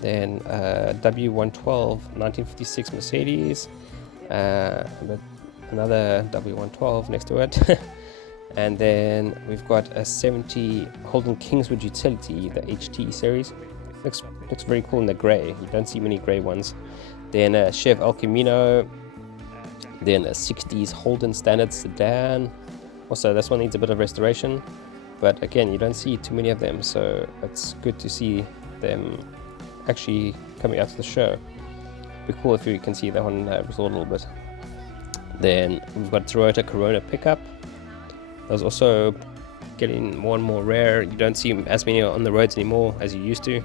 then W112 1956 Mercedes, another W112 next to it. And then we've got a 70 Holden Kingswood Utility, the HT series. Looks very cool in the grey. You don't see many grey ones. Then a Chev El Camino. Then a 60s Holden Standard sedan. Also, this one needs a bit of restoration, but again, you don't see too many of them, so it's good to see them actually coming out to the show. It'd be cool if you can see that one restored a little bit. Then we've got Toyota Corona pickup. Those also getting more and more rare. You don't see as many on the roads anymore as you used to.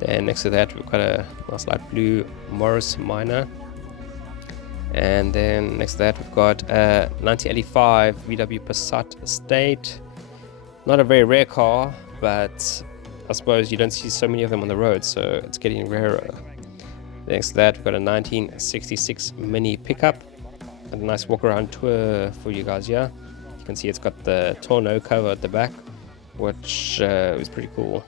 Then next to that we've got a nice light blue Morris Minor. And then next to that we've got a 1985 VW Passat Estate. Not a very rare car, but I suppose you don't see so many of them on the road, so it's getting rarer. Next to that we've got a 1966 Mini pickup. A nice walk around tour for you guys here. You can see it's got the tonneau cover at the back, which is pretty cool.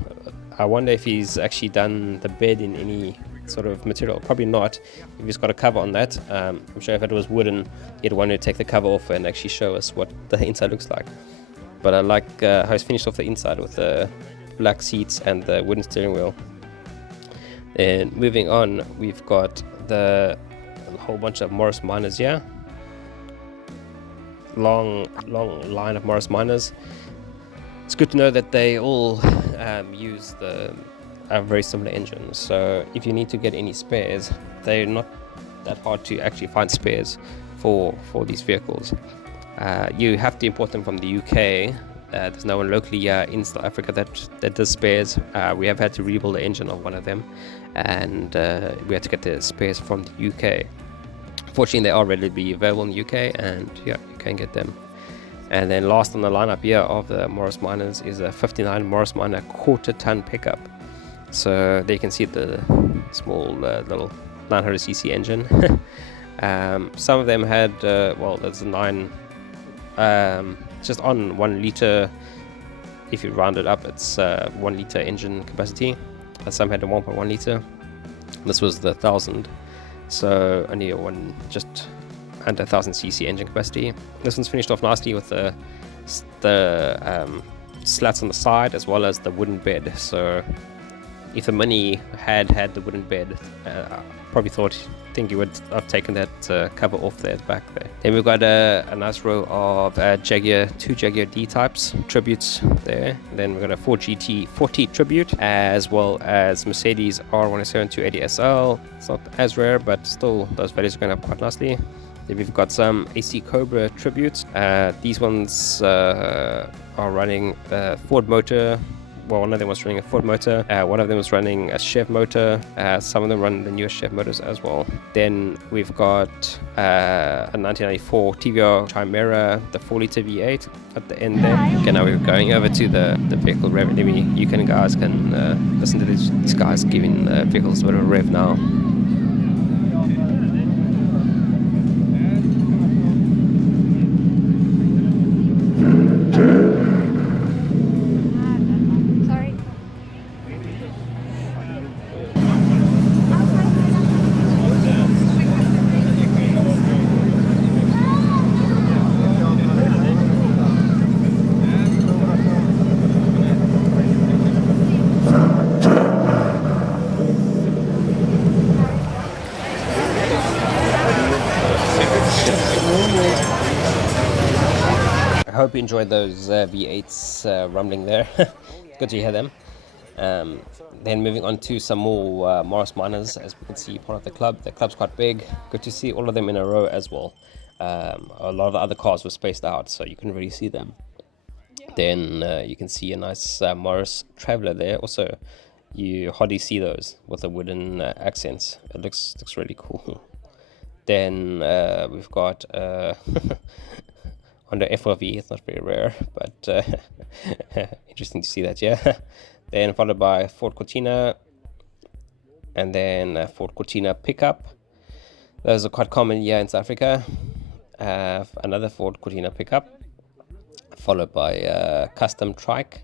I wonder if he's actually done the bed in any sort of material. Probably not, if he's got a cover on that. I'm sure if it was wooden, he'd want to take the cover off and actually show us what the inside looks like. But I like how it's finished off the inside with the black seats and the wooden steering wheel. And moving on, we've got a whole bunch of Morris Minors here. Long line of Morris Minors. It's good to know that they all use a very similar engine, so if you need to get any spares, they're not that hard to actually find spares for these vehicles. You have to import them from the UK. There's no one locally in South Africa that does spares. We have had to rebuild the engine of one of them, and we had to get the spares from the UK. Fortunately, they are readily available in the UK, and yeah, you can get them. And then last on the lineup here of the Morris Minors is a 59 Morris Minor quarter-ton pickup. So there you can see the small little 900cc engine. Some of them had, well, there's a 9 just on 1 liter. If you round it up, it's 1 liter engine capacity. Some had a 1.1 liter. This was the 1000, so only just under 1000 cc engine capacity. This one's finished off nicely with the slats on the side as well as the wooden bed. So if the Mini had the wooden bed, probably think you would have taken that cover off there back there. Then we've got a nice row of two Jaguar D types tributes there. Then we've got a Ford GT 40 tribute, as well as Mercedes R107 280 SL. It's not as rare, but still those values are going up quite nicely. Then we've got some AC Cobra tributes. These ones are running a Ford motor. Well, one of them was running a Ford motor, one of them was running a Chev motor, some of them run the newest Chev motors as well. Then we've got a 1994 TVR Chimera, the 4-liter V8 at the end there. Okay, now we're going over to the vehicle rev. Maybe you guys can listen to these guys giving vehicles a bit of a rev now. I hope you enjoyed those V8s rumbling there. Good to hear them. Then moving on to some more Morris Minors, as we can see, part of the club. The club's quite big. Good to see all of them in a row as well. A lot of the other cars were spaced out, so you couldn't really see them. Then you can see a nice Morris Traveller there. Also, you hardly see those with the wooden accents. It looks really cool. Then we've got Honda F4V. It's not very rare, but interesting to see that, yeah. Then followed by Ford Cortina, and then Ford Cortina pickup. Those are quite common here in South Africa. Another Ford Cortina pickup, followed by custom trike.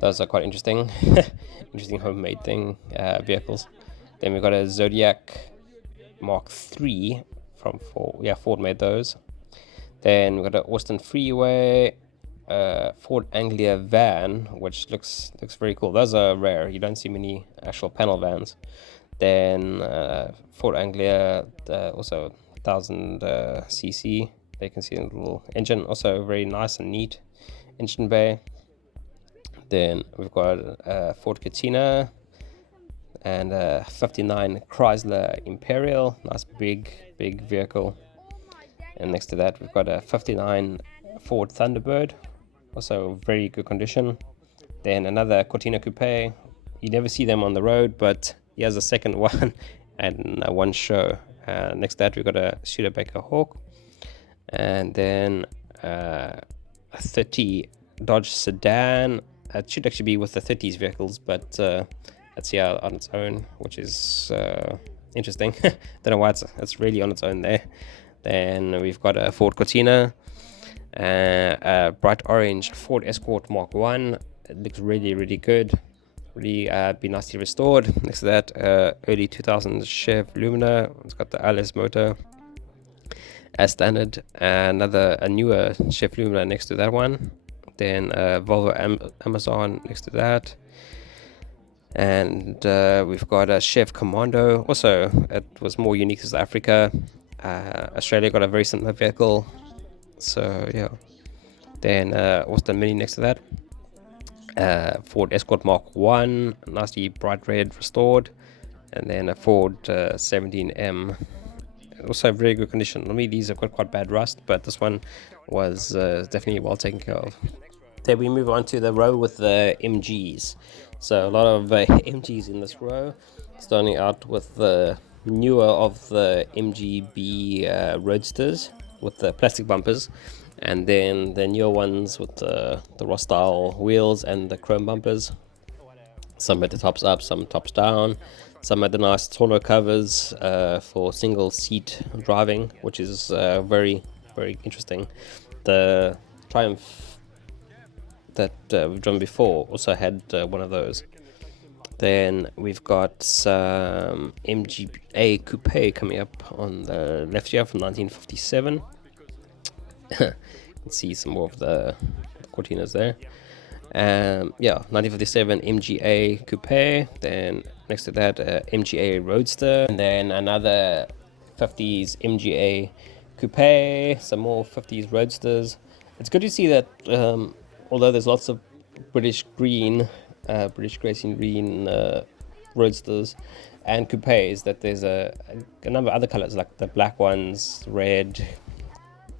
Those are quite interesting. Interesting homemade vehicles. Then we've got a Zodiac Mark III from Ford. Yeah, Ford made those. Then we've got an Austin Freeway, Ford Anglia van, which looks very cool. Those are rare. You don't see many actual panel vans. Then Ford Anglia, also 1000 cc. There you can see a little engine, also very nice and neat engine bay. Then we've got Ford Cortina and a 59 Chrysler Imperial, nice big vehicle. And next to that we've got a 59 Ford Thunderbird, also very good condition. Then another Cortina Coupe. You never see them on the road, but he has a second one and one show. Next to that we've got a Studebaker Hawk, and then a 30 Dodge sedan. It should actually be with the 30s vehicles, but it's here on its own, which is interesting. Don't know why it's really on its own there. Then we've got a Ford Cortina, a bright orange Ford Escort Mark 1. It looks really good. Really be nicely restored. Next to that, early 2000s Chev Lumina. It's got the LS motor as standard. A newer Chev Lumina next to that one. Then Volvo Amazon next to that. And we've got a Chev Commando. Also, it was more unique to South Africa. Australia got a very similar vehicle, so yeah. Then Austin Mini next to that, Ford Escort Mark 1, nicely bright red restored, and then a Ford 17M, also very good condition. Normally these have got quite bad rust, but this one was definitely well taken care of. Then we move on to the row with the MGs. So a lot of MGs in this row, starting out with the newer of the MGB Roadsters with the plastic bumpers, and then the newer ones with the Ross style wheels and the chrome bumpers. Some had the tops up, some tops down, some had the nice tonneau covers for single seat driving, which is very interesting. The Triumph that we've done before also had one of those. Then we've got some MGA Coupe coming up on the left here from 1957. You can see some more of the Cortinas there. Yeah, 1957 MGA Coupe. Then next to that, MGA Roadster. And then another 50s MGA Coupe. Some more 50s Roadsters. It's good to see that although there's lots of British racing green Roadsters and Coupes, that there's a number of other colors like the black ones, red,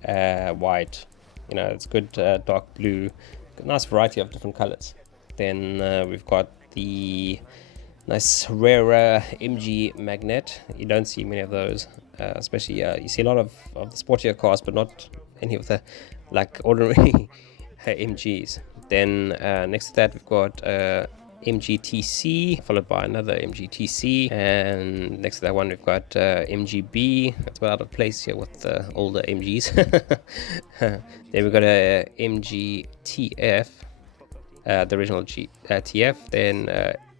white. You know, it's good, dark blue. Nice variety of different colors. Then we've got the nice rarer MG Magnet. You don't see many of those, especially you see a lot of the sportier cars, but not any of the like ordinary MGs. Then next to that we've got MGTC, followed by another MGTC, and next to that one we've got MGB. That's well out of place here with the older MGs. Then we've got a MGTF, the original TF, then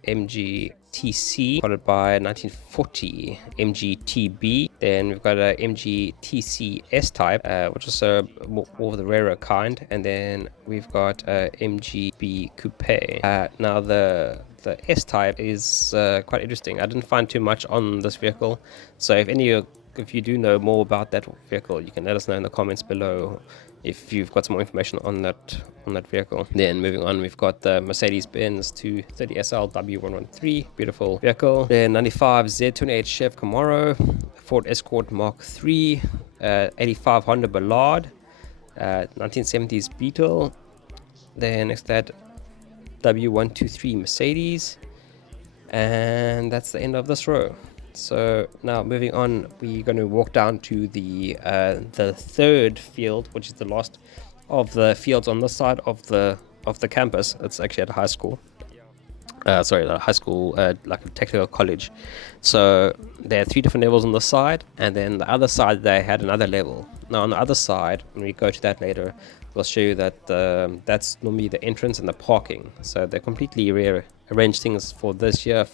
MGTC, followed by 1940 MGTB. Then we've got a MGTC S-Type, which is more of the rarer kind. And then we've got a MGB Coupe. Now the S-Type is quite interesting. I didn't find too much on this vehicle, so if you do know more about that vehicle, you can let us know in the comments below if you've got some more information on that vehicle. Then moving on, we've got the Mercedes-Benz 230 SL W113, beautiful vehicle. Then 95 Z28 Chev Camaro, Ford Escort Mark III, 85 Honda Ballard, 1970s Beetle. Then next to that, W123 Mercedes, and that's the end of this row. So now moving on, we're going to walk down to the third field, which is the last of the fields on this side of the campus. It's actually at a high school. A high school, like a technical college. So there are 3 different levels on the side, and then the other side they had another level. Now on the other side, when we go to that later, we'll show you that that's normally the entrance and the parking. So they completely rearranged things for this year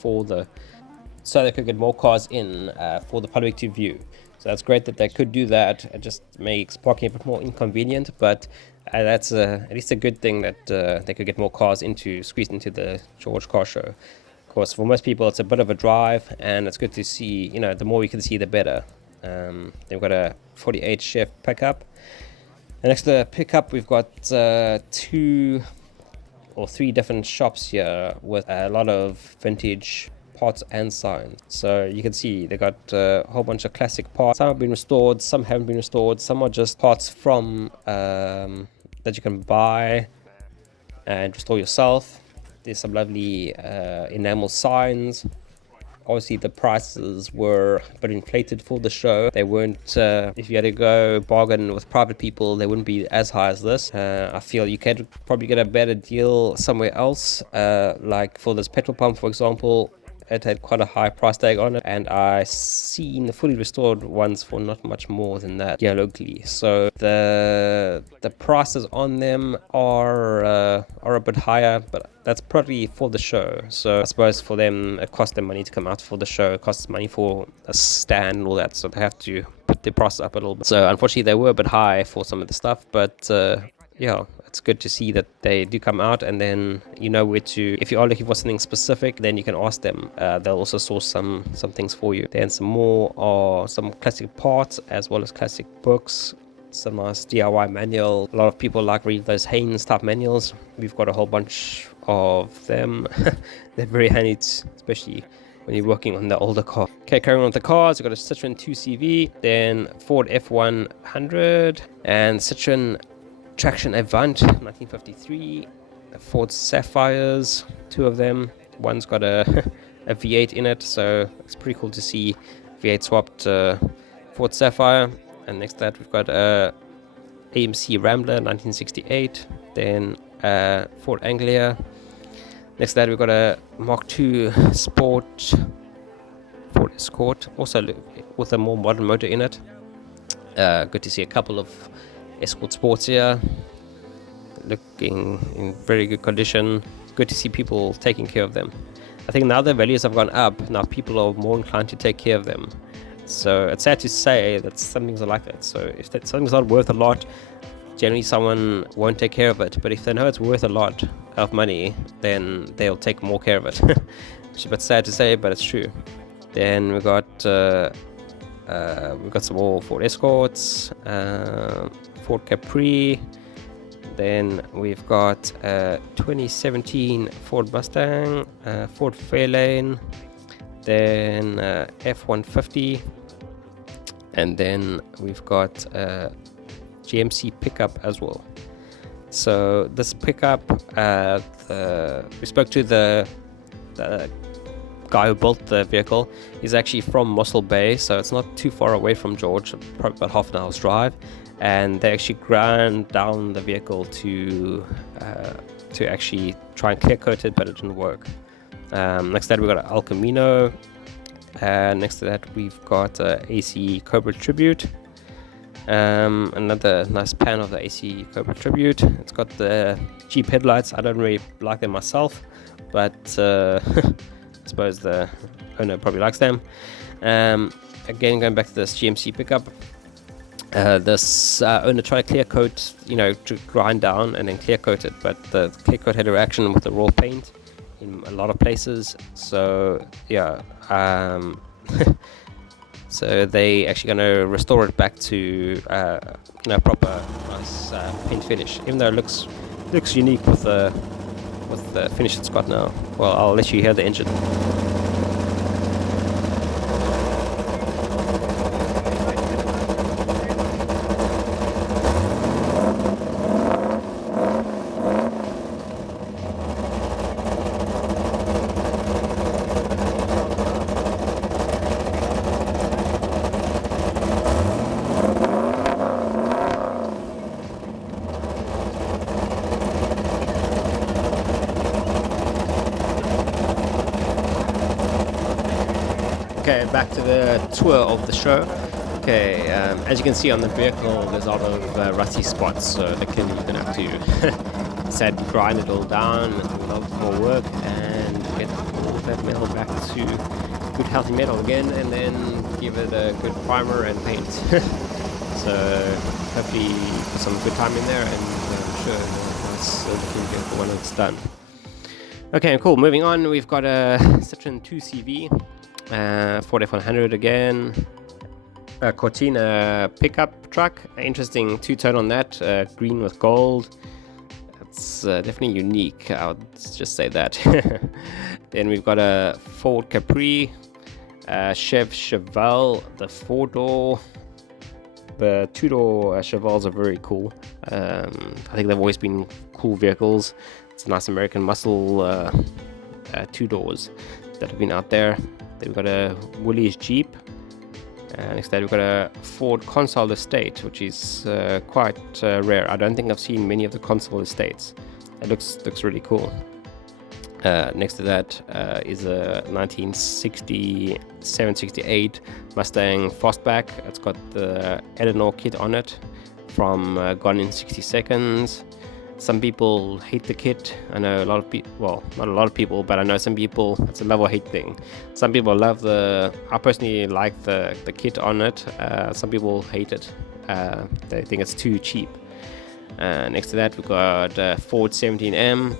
so they could get more cars in for the public to view. So that's great that they could do that. It just makes parking a bit more inconvenient, but that's at least a good thing that they could get more cars squeezed into the George Car Show. Of course, for most people, it's a bit of a drive, and it's good to see, the more we can see, the better. They've got a 48 Chef pickup. And next to the pickup, we've got 2 or 3 different shops here with a lot of vintage parts and signs. So you can see they got a whole bunch of classic parts. Some have been restored, some haven't been restored, some are just parts from that you can buy and restore yourself. There's some lovely enamel signs. Obviously the prices were a bit inflated for the show. They weren't, if you had to go bargain with private people, they wouldn't be as high as this. I feel you could probably get a better deal somewhere else, like for this petrol pump, for example. It had quite a high price tag on it, and I seen the fully restored ones for not much more than that here locally. So the prices on them are a bit higher, but that's probably for the show. So I suppose for them it costs them money to come out for the show. It costs money for a stand and all that, so they have to put their prices up a little bit. So unfortunately they were a bit high for some of the stuff, but yeah, it's good to see that they do come out, and then where to, if you are looking for something specific, then you can ask them. They'll also source some things for you. Then some more are some classic parts as well as classic books, some nice DIY manual. A lot of people like reading those Haynes type manuals. We've got a whole bunch of them. They're very handy, especially when you're working on the older car. Okay, carrying on with the cars, we've got a Citroen 2CV, then Ford F100, and Citroen Traction Avant 1953, Ford Sapphires, 2 of them. One's got a V8 in it, so it's pretty cool to see V8 swapped Ford Sapphire. And next to that we've got a AMC Rambler 1968, then Ford Anglia. Next to that we've got a Mark II Sport Ford Escort, also with a more modern motor in it. Good to see a couple of Escort Sports here. looking in very good condition. Good to see people taking care of them. I think now the values have gone up. Now people are more inclined to take care of them. So it's sad to say that some things are like that. So if something's not worth a lot, generally someone won't take care of it. But if they know it's worth a lot of money, then they'll take more care of it. Which is a bit sad to say, but it's true. Then we've got some more Ford Escorts, Ford Capri. Then we've got 2017 Ford Mustang, Ford Fairlane, then F-150, and then we've got GMC pickup as well. So this pickup, we spoke to the guy who built the vehicle. He's actually from Mossel Bay, so it's not too far away from George, probably about half an hour's drive. And they actually ground down the vehicle to actually try and clear coat it, but it didn't work. Next to that, we've got an El Camino. Next to that, we've got AC Cobra Tribute. Another nice pan of the AC Cobra Tribute. It's got the Jeep headlights. I don't really like them myself, but I suppose the owner probably likes them. Again, going back to this GMC pickup. This owner tried to clear coat, to grind down and then clear coat it, but the clear coat had a reaction with the raw paint in a lot of places. So yeah, so they actually going to restore it back to proper nice paint finish, even though it looks unique with the finish it's got now. Well, I'll let you hear the engine. Okay, back to the tour of the show. Okay, as you can see on the vehicle, there's a lot of rusty spots, so you're going to have to sadly grind it all down, a lot more work, and get all that metal back to good healthy metal again, and then give it a good primer and paint. So hopefully put some good time in there, and I'm sure it's looking good when it's done. Okay, cool. Moving on, we've got a Citroen 2CV. Ford F100 again, a Cortina pickup truck, interesting two-tone on that, green with gold. It's definitely unique, I would just say that. Then we've got a Ford Capri, Chevelle, the four-door. The two-door Chevelles are very cool. I think they've always been cool vehicles. It's a nice American muscle two doors that have been out there. Then we've got a Willys Jeep. Next to that, we've got a Ford Console Estate, which is quite rare. I don't think I've seen many of the Console Estates. It looks really cool. Next to that is a 1967-68 Mustang Fastback. It's got the Eleanor kit on it from Gone in 60 Seconds. Some people hate the kit. I know a lot of people, well, not a lot of people, but I know some people, it's a love or hate thing. Some people love I personally like the kit on it. Some people hate it. They think it's too cheap. Next to that, we've got Ford 17M.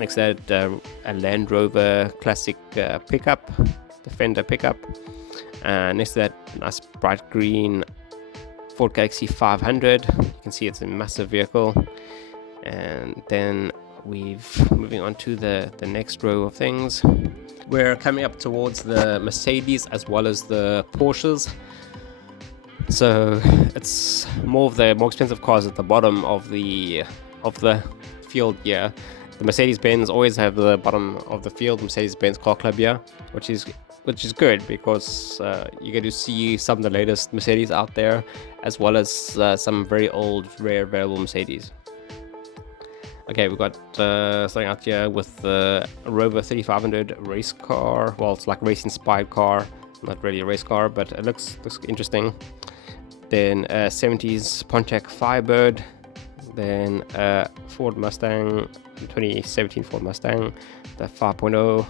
Next to that, a Land Rover classic pickup, Defender pickup. Next to that, nice bright green Ford Galaxy 500. You can see it's a massive vehicle. And then moving on to the next row of things. We're coming up towards the Mercedes as well as the Porsches. So it's more of the more expensive cars at the bottom of the field here. The Mercedes-Benz always have the bottom of the field, Mercedes-Benz Car Club here, which is good because you get to see some of the latest Mercedes out there, as well as some very old, rare, available Mercedes. Okay, we've got starting out here with the Rover 3500 race car. Well, it's like a race-inspired car, not really a race car, but it looks interesting. Then 70s Pontiac Firebird, then Ford Mustang, 2017 Ford Mustang, the 5.0,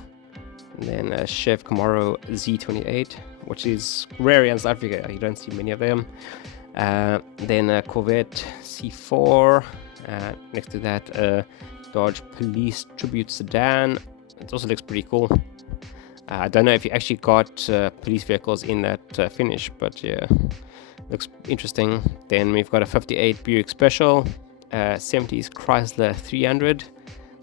and then a Chevy Camaro Z28, which is rare in South Africa. You don't see many of them. Then a Corvette C4. Next to that, Dodge Police Tribute Sedan. It also looks pretty cool. I don't know if you actually got police vehicles in that finish, but yeah, looks interesting. Then we've got a 58 Buick Special, 70s Chrysler 300.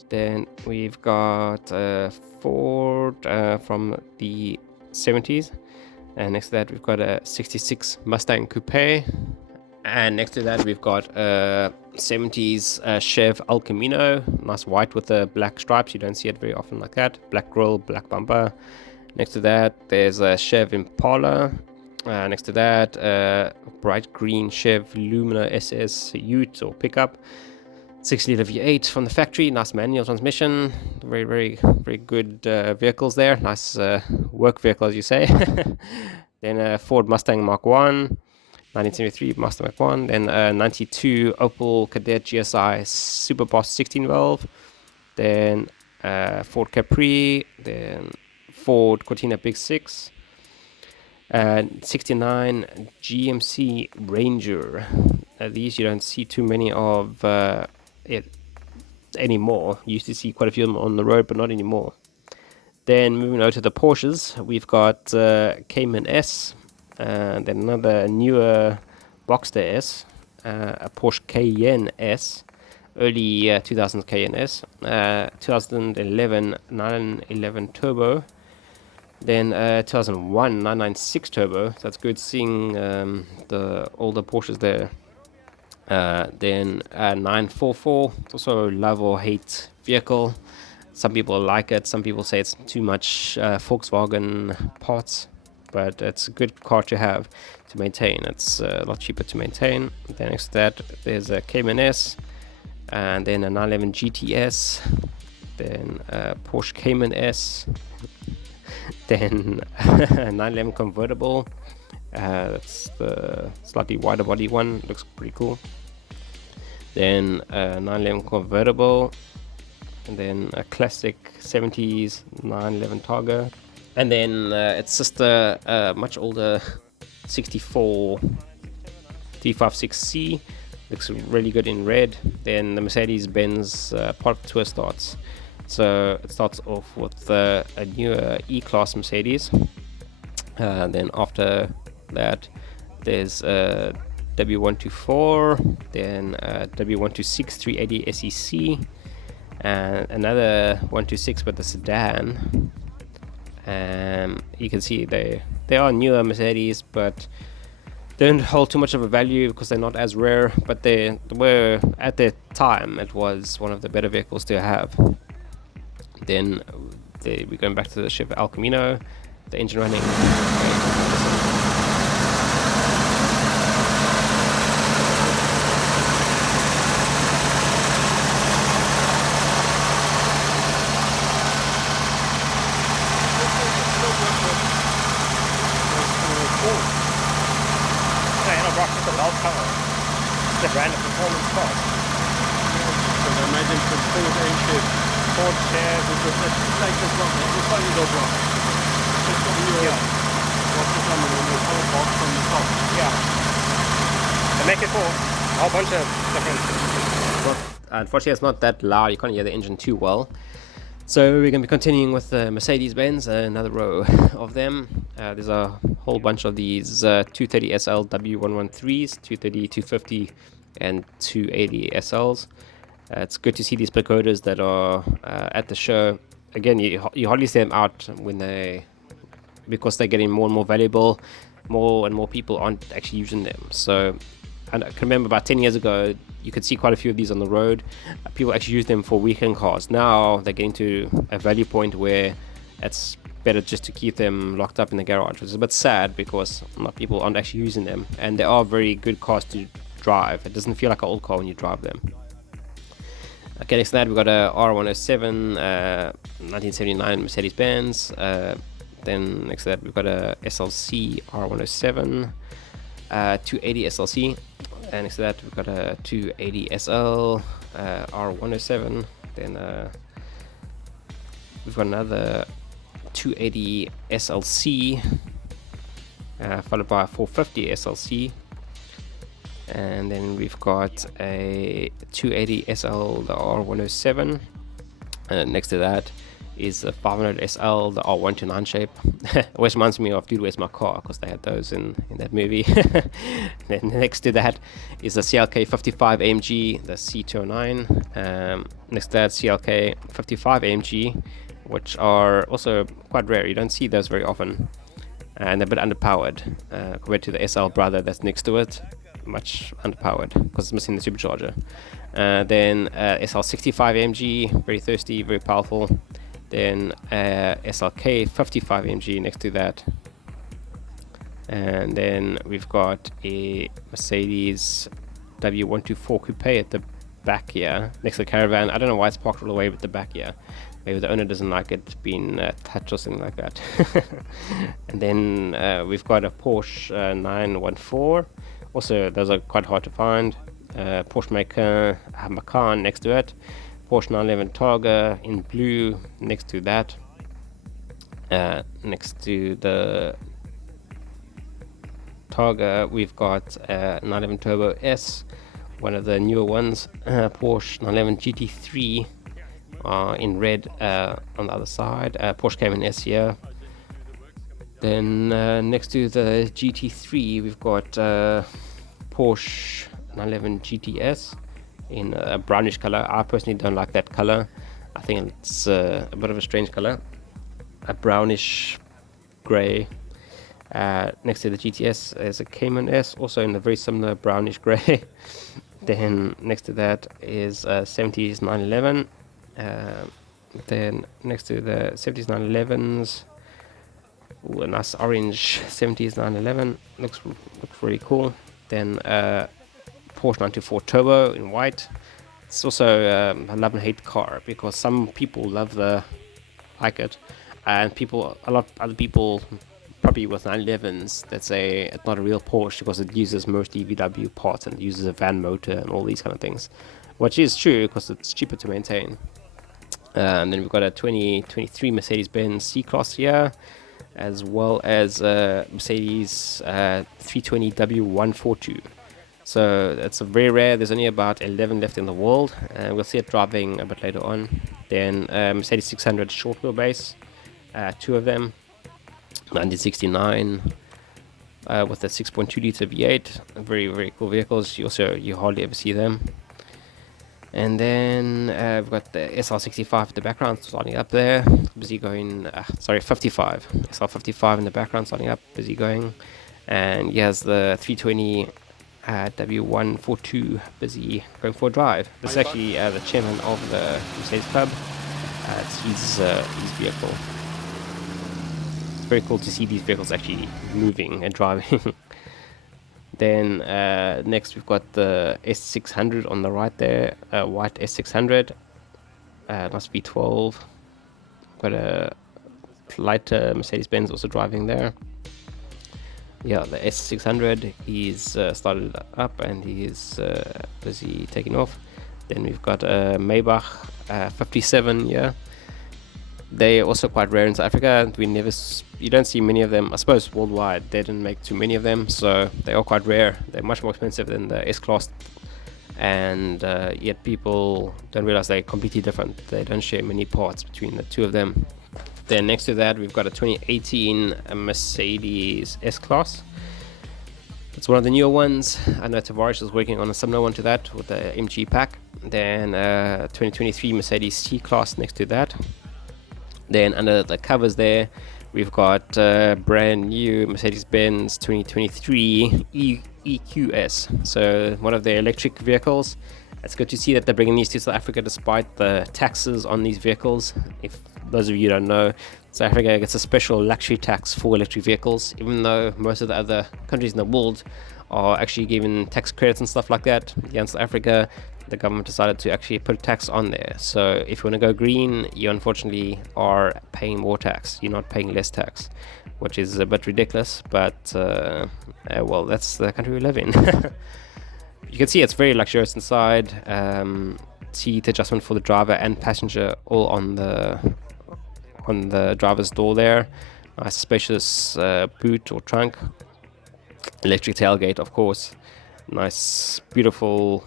Then we've got a Ford from the 70s. And next to that, we've got a 66 Mustang Coupe. And next to that, we've got a 70s Chevy El Camino. Nice white with the black stripes. You don't see it very often like that. Black grille, black bumper. Next to that, there's a Chevy Impala. Next to that, bright green Chevy Lumina SS Ute or pickup. 6-liter V8 from the factory. Nice manual transmission. Very, very, very good vehicles there. Nice work vehicle, as you say. Then a Ford Mustang Mark 1. 1973 Mustang Mark 1. Then a 92 Opel Kadett GSI Superboss 16 valve. Then Ford Capri. Then Ford Cortina Big 6. 69 GMC Ranger. These you don't see too many of it anymore. You used to see quite a few of them on the road, but not anymore. Then moving over to the Porsches, we've got Cayman S. Then another newer Boxster S, a Porsche Cayenne S, early 2000s Cayenne S, 2011 911 Turbo, then 2001 996 Turbo. So that's good seeing the older Porsches there. Then 944, it's also a love or hate vehicle. Some people like it, some people say it's too much Volkswagen parts. But it's a good car to have to maintain. It's a lot cheaper to maintain. Then next to that, there's a Cayman S, and then a 911 GTS, then a Porsche Cayman S, then a 911 Convertible. That's the slightly wider body one. Looks pretty cool. Then a 911 Convertible, and then a classic 70s 911 Targa. And then its sister, much older 64 356C, looks really good in red. Then the Mercedes-Benz Part Tour starts. So it starts off with a newer E-Class Mercedes. Then after that, there's W124, then W126 380 SEC, and another 126 but the sedan. You can see they are newer Mercedes, but they don't hold too much of a value because they're not as rare, but they were at their time. It was one of the better vehicles to have. Then we're going back to the Chevy El Camino, the engine running. The brand of performance car. So they made them from Ford and Chevy. Ford, Chevy, with the latest one. It's only the block. It's got a new what's the number on the whole box from the top. Yeah. They make it for a whole bunch of different. But unfortunately, it's not that loud. You can't hear the engine too well. So we're going to be continuing with the Mercedes-Benz, another row of them. There's a whole bunch of these 230 SL W113s, 230, 250, and 280 SLs. It's good to see these Pagodas that are at the show. Again, you hardly see them out because they're getting more and more valuable. More and more people aren't actually using them. So, and I can remember about 10 years ago, you could see quite a few of these on the road. People actually use them for weekend cars. Now they're getting to a value point where it's better just to keep them locked up in the garage, which is a bit sad because a lot of people aren't actually using them. And they are very good cars to drive. It doesn't feel like an old car when you drive them. Okay, next to that we've got a R107 1979 Mercedes-Benz. Then next to that we've got a SLC R107 280 SLC. And next to that, we've got a 280 SL R107. Then we've got another 280 SLC, followed by a 450 SLC. And then we've got a 280 SL, the R107. And next to that is a 500 SL, the R129 shape. Which reminds me of Dude, Where's My Car, because they had those in that movie. Then next to that is a CLK 55 AMG, the C209. Next to that, CLK 55 AMG, which are also quite rare. You don't see those very often. And they're a bit underpowered compared to the SL brother that's next to it. Much underpowered because it's missing the supercharger. Then SL65 AMG, very thirsty, very powerful. Then SLK 55 AMG next to that. And then we've got a Mercedes W124 Coupe at the back here, next to the Caravan. I don't know why it's parked all the way at the back here. Maybe the owner doesn't like it being touched or something like that. And then we've got a Porsche 914. Also, those are quite hard to find. Porsche Maker Macan next to it. Porsche 911 Targa in blue next to that. Next to the Targa, we've got 911 Turbo S, one of the newer ones. Porsche 911 GT3 in red on the other side. Porsche Cayman S here. Then next to the GT3, we've got Porsche 911 GTS in a brownish color. I personally don't like that color. I think it's a bit of a strange color, a brownish gray. Next to the GTS is a Cayman S, also in a very similar brownish gray. Then next to that is a 70s 911. Then next to the 70s 911s, ooh, a nice orange 70s 911, looks really cool. Then Porsche 924 Turbo in white. It's also a love and hate car because some people like it, and a lot of other people probably with 911s that say it's not a real Porsche because it uses mostly VW parts and it uses a van motor and all these kind of things, which is true because it's cheaper to maintain. And then we've got a 2023 Mercedes-Benz C-Class here, as well as Mercedes 320 W142. So that's a very rare. There's only about 11 left in the world, and we'll see it driving a bit later on. Then Mercedes 600 short wheelbase, two of them, 1969, with a 6.2 litre V8. Very, very cool vehicles. You hardly ever see them. And then we've got the SL65 in the background starting up there, busy going. 55. SL55 in the background starting up, busy going. And here's the 320 W142 busy going for a drive. This is actually the chairman of the Mercedes Club. It's his vehicle. It's very cool to see these vehicles actually moving and driving. Then next we've got the S600 on the right there, white S600, nice V12. Got a lighter Mercedes-Benz also driving there. Yeah, the S600, he's started up and he is busy taking off. Then we've got a Maybach 57 here. They're also quite rare in South Africa. You don't see many of them. I suppose worldwide they didn't make too many of them, so they are quite rare. They're much more expensive than the S-Class, and yet people don't realize they're completely different. They don't share many parts between the two of them. Then next to that, we've got a 2018 Mercedes S-Class. It's one of the newer ones. I know Tavares is working on a similar one to that with the MG pack. Then 2023 Mercedes C-Class next to that. Then under the covers there, we've got brand new Mercedes-Benz 2023 EQS. So one of their electric vehicles. It's good to see that they're bringing these to South Africa despite the taxes on these vehicles. If those of you don't know, South Africa gets a special luxury tax for electric vehicles, even though most of the other countries in the world are actually giving tax credits and stuff like that. Here in South Africa, the government decided to actually put a tax on there. So if you want to go green, you unfortunately are paying more tax. You're not paying less tax, which is a bit ridiculous, but well, that's the country we live in. You can see it's very luxurious inside. Seat adjustment for the driver and passenger all on the driver's door there. Nice spacious boot or trunk. Electric tailgate, of course. Nice, beautiful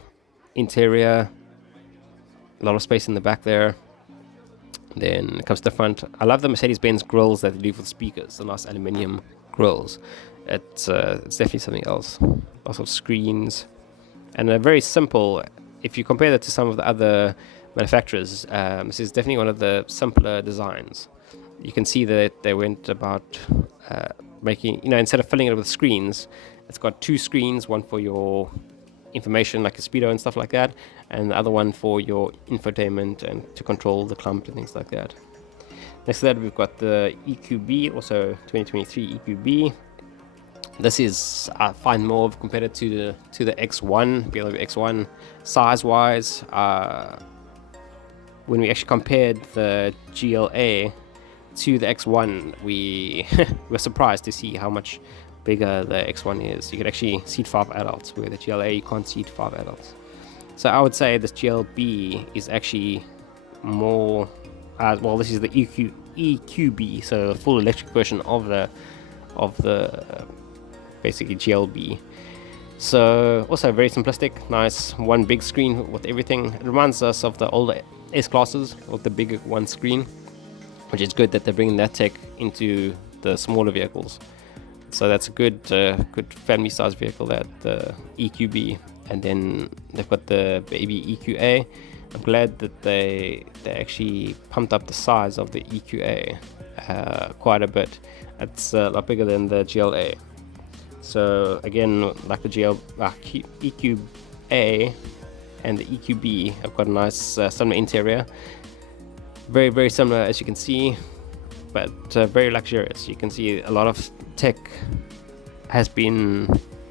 interior. A lot of space in the back there. Then it comes to the front. I love the Mercedes-Benz grills that they do for the speakers. The nice aluminium grills. It's definitely something else. Lots of screens. And a very simple, if you compare that to some of the other manufacturers, this is definitely one of the simpler designs. You can see that they went about making, instead of filling it with screens, it's got 2 screens, one for your information like a speedo and stuff like that, and the other one for your infotainment and to control the climate and things like that. Next to that, we've got the EQB, also 2023 EQB. This is, I find, more of a competitor to the X1, BMW X1, size-wise. When we actually compared the GLA to the X1, we were surprised to see how much bigger the X1 is. You can actually seat 5 adults, where the GLA you can't seat 5 adults. So I would say this GLB is actually more, well, this is the EQB, so the full electric version of the basically GLB. So also very simplistic, nice, one big screen with everything. It reminds us of the older S-classes with the bigger one screen, which is good that they're bringing that tech into the smaller vehicles. So that's a good family size vehicle, that the EQB. And then they've got the baby EQA. I'm glad that they actually pumped up the size of the EQA quite a bit. It's a lot bigger than the GLA. So again, like the EQA and the EQB have got a nice similar interior. Very, very similar, as you can see, but very luxurious. You can see a lot of tech has been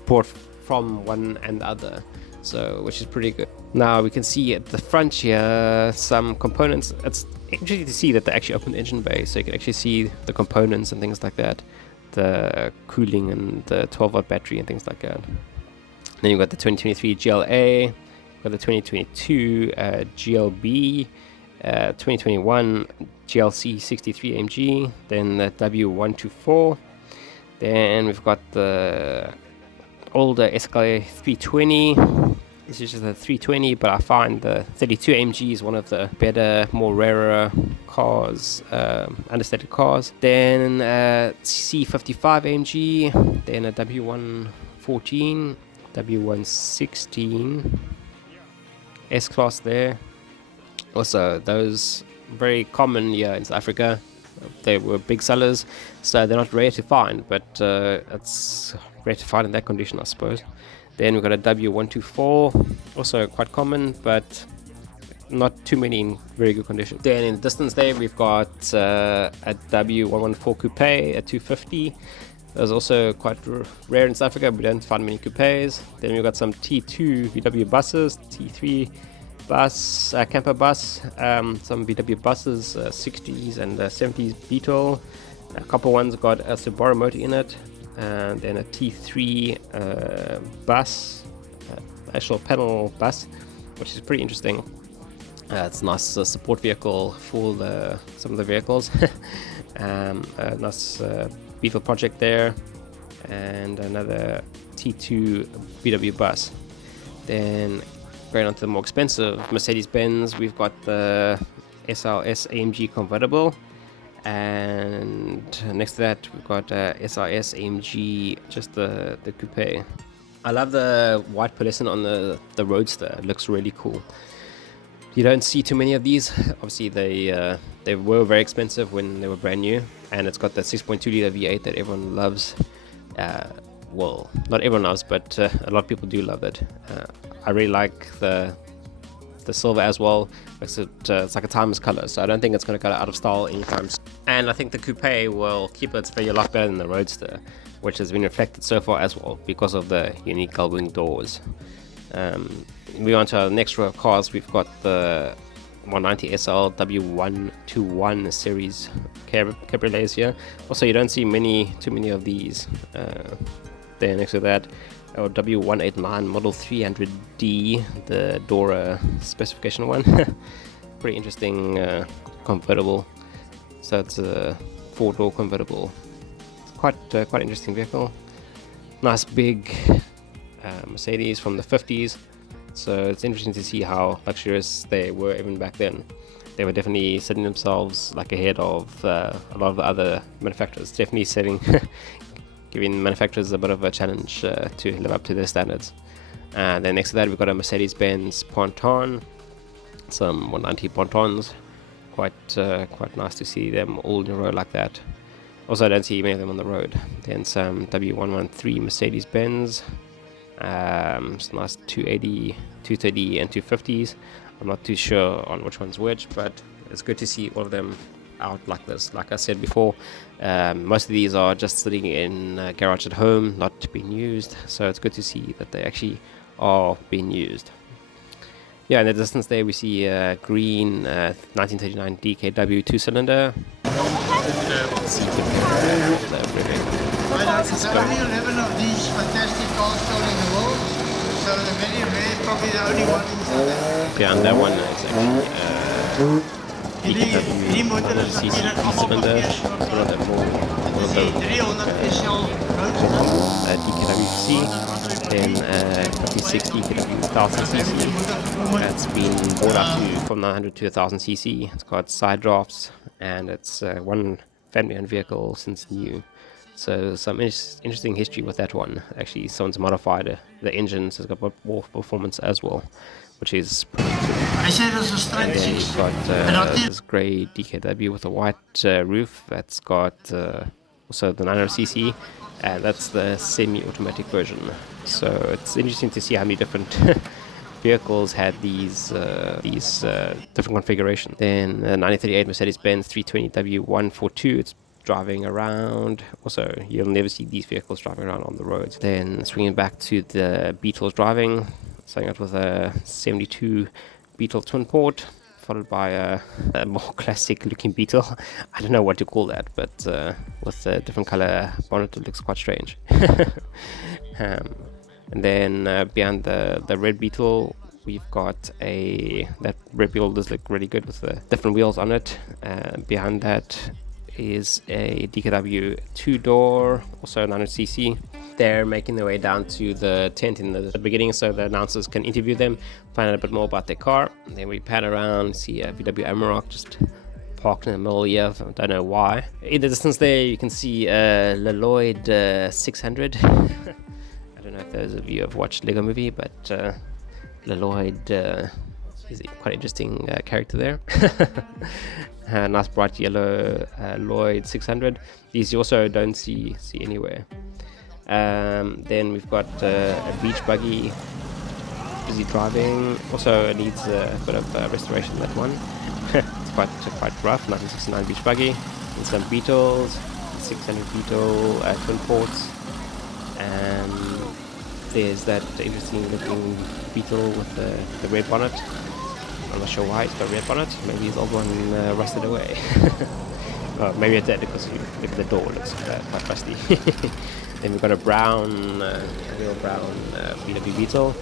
brought from one and the other, so which is pretty good. Now we can see at the front here some components. It's interesting to see that they actually open the engine bay, so you can actually see the components and things like that, the cooling and the 12-watt battery and things like that. Then you've got the 2023 GLA, you've got the 2022 GLB, 2021 GLC 63 AMG, then the W124, then we've got the older Escalade 320. This is just a 320, but I find the 32 AMG is one of the better, more rarer cars, understated cars. Then C55 AMG, then a W114, W116, S-Class there. Also, those very common here in South Africa. They were big sellers, so they're not rare to find, but it's rare to find in that condition, I suppose. Then we've got a W124, also quite common, but not too many in very good condition. Then in the distance there, we've got a W114 Coupe, a 250. Those also quite rare in South Africa. We don't find many coupes. Then we've got some T2 VW buses, T3 bus, camper bus, some VW buses, 60s and 70s Beetle. A couple ones got a Subaru motor in it, and then a T3 bus, actual pedal bus, which is pretty interesting. It's a nice support vehicle for some of the vehicles. A nice Beetle project there, and another T2 VW bus. Then going on to the more expensive Mercedes-Benz, we've got the SLS AMG Convertible, and next to that we've got SLS AMG, just the coupe. I love the white pearlescent on the Roadster. It looks really cool. You don't see too many of these. Obviously they were very expensive when they were brand new, and it's got the 6.2 liter V8 that everyone loves. Well, not everyone loves, but a lot of people do love it. I really like the silver as well. It's like a timeless color, so I don't think it's going to go out of style anytime soon. And I think the coupe will keep its value a lot better than the Roadster, which has been reflected so far as well because of the unique gull-wing doors. Moving on to our next row of cars, we've got the 190 SL W121 series cabriolets here. Also, you don't see too many of these. There next to that, Our W189 Model 300D, the Dora specification one. Pretty interesting convertible. So it's a 4-door convertible. It's quite interesting vehicle. Nice big Mercedes from the 50s. So it's interesting to see how luxurious they were even back then. They were definitely setting themselves like ahead of a lot of the other manufacturers. Definitely setting, giving manufacturers a bit of a challenge to live up to their standards. And then next to that we've got a Mercedes-Benz Ponton, some 190 Pontons. Quite nice to see them all in a row like that. Also, I don't see many of them on the road. Then some W113 Mercedes-Benz. Some nice 280, 230 and 250s. I'm not too sure on which one's which, but it's good to see all of them out like this. Like I said before, most of these are just sitting in a garage at home, not being used. So it's good to see that they actually are being used. Yeah, in the distance there we see a green 1939 DKW 2-cylinder. It's only 11 of these fantastic cars sold in the world, so they're very rare, probably the only one in South Africa. Behind that one is actually DKW 100cc 3-cylinder. It's one of the more DKWC. Then 56 DKW 1000cc. That's been brought up to from 900 to 1000cc. It's got side drafts, and it's one family-owned vehicle since new. So some interesting history with that one. Actually, someone's modified the engine, so it's got more performance as well, which is pretty cool. And then we've got this grey DKW with a white roof. That's got also the 900cc, and that's the semi-automatic version. So it's interesting to see how many different vehicles had these different configurations. Then 1938 Mercedes-Benz 320W142. It's driving around. Also, you'll never see these vehicles driving around on the roads. Then swinging back to the Beetles driving, starting out with a 72 Beetle twin port, followed by a more classic looking Beetle. I don't know what to call that, but with a different color bonnet, it looks quite strange. And then behind the red Beetle, we've got that red Beetle does look really good with the different wheels on it. Behind that is a DKW 2-door, also 900cc. They're making their way down to the tent in the beginning so the announcers can interview them, find out a bit more about their car. And then we pan around, see a VW Amarok just parked in the middle here. I don't know why. In the distance there you can see a Lloyd 600. I don't know if those of you have watched Lego Movie, but Lloyd is a quite interesting character there. Nice bright yellow Lloyd 600. These you also don't see anywhere. Then we've got a beach buggy, busy driving. Also needs a bit of restoration, that one. It's quite rough. 1969 beach buggy. And some Beetles, 600 Beetle twin ports. And there's that interesting looking Beetle with the red bonnet. I'm not sure why it's got a red bonnet. Maybe his old one rusted away. Maybe it did because you look at the door, it looks quite rusty. Then we've got a brown, real brown VW Beetle.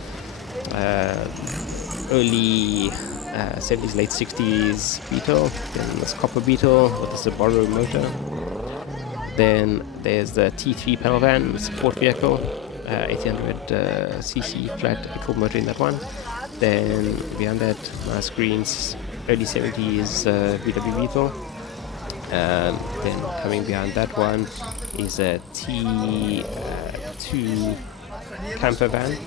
Early 70s, late 60s Beetle. Then this copper Beetle with the Subaru motor. Then there's the T3 panel van, support vehicle. 1800cc flat equal motor in that one. Then behind that, nice greens, early 70s VW Beetle. Then coming behind that one is a T2 camper van.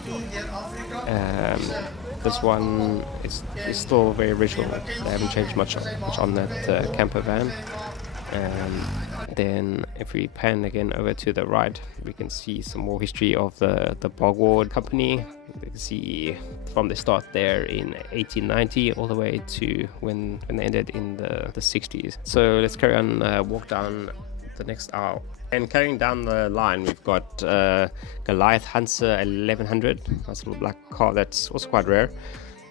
This one is still very original. They haven't changed much on that camper van. Then if we pan again over to the right, we can see some more history of the Bogward company. You can see from the start there in 1890 all the way to when they ended in the 60s. So let's carry on, walk down the next aisle. And carrying down the line, we've got Goliath Hansa 1100. Nice little black car that's also quite rare.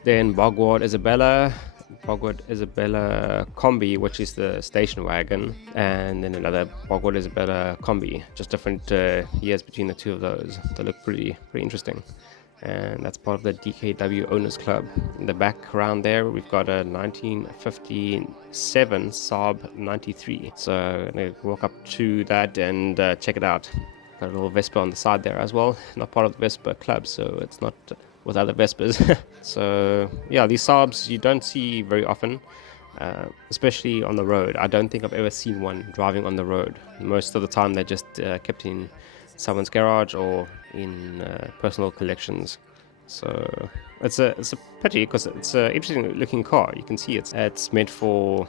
Then Bogward Isabella Bogwood Isabella Combi, which is the station wagon, and then another Bogwood Isabella Combi, just different years between the two of those. They look pretty interesting, and that's part of the DKW Owners Club. In the background there, we've got a 1957 Saab 93. So I'm going to walk up to that and check it out. Got a little Vespa on the side there as well. Not part of the Vespa club, so it's not with other Vespas. So yeah, these Saabs you don't see very often, especially on the road. I don't think I've ever seen one driving on the road. Most of the time they're just kept in someone's garage or in personal collections. So it's a pity, because it's an interesting looking car. You can see it's meant to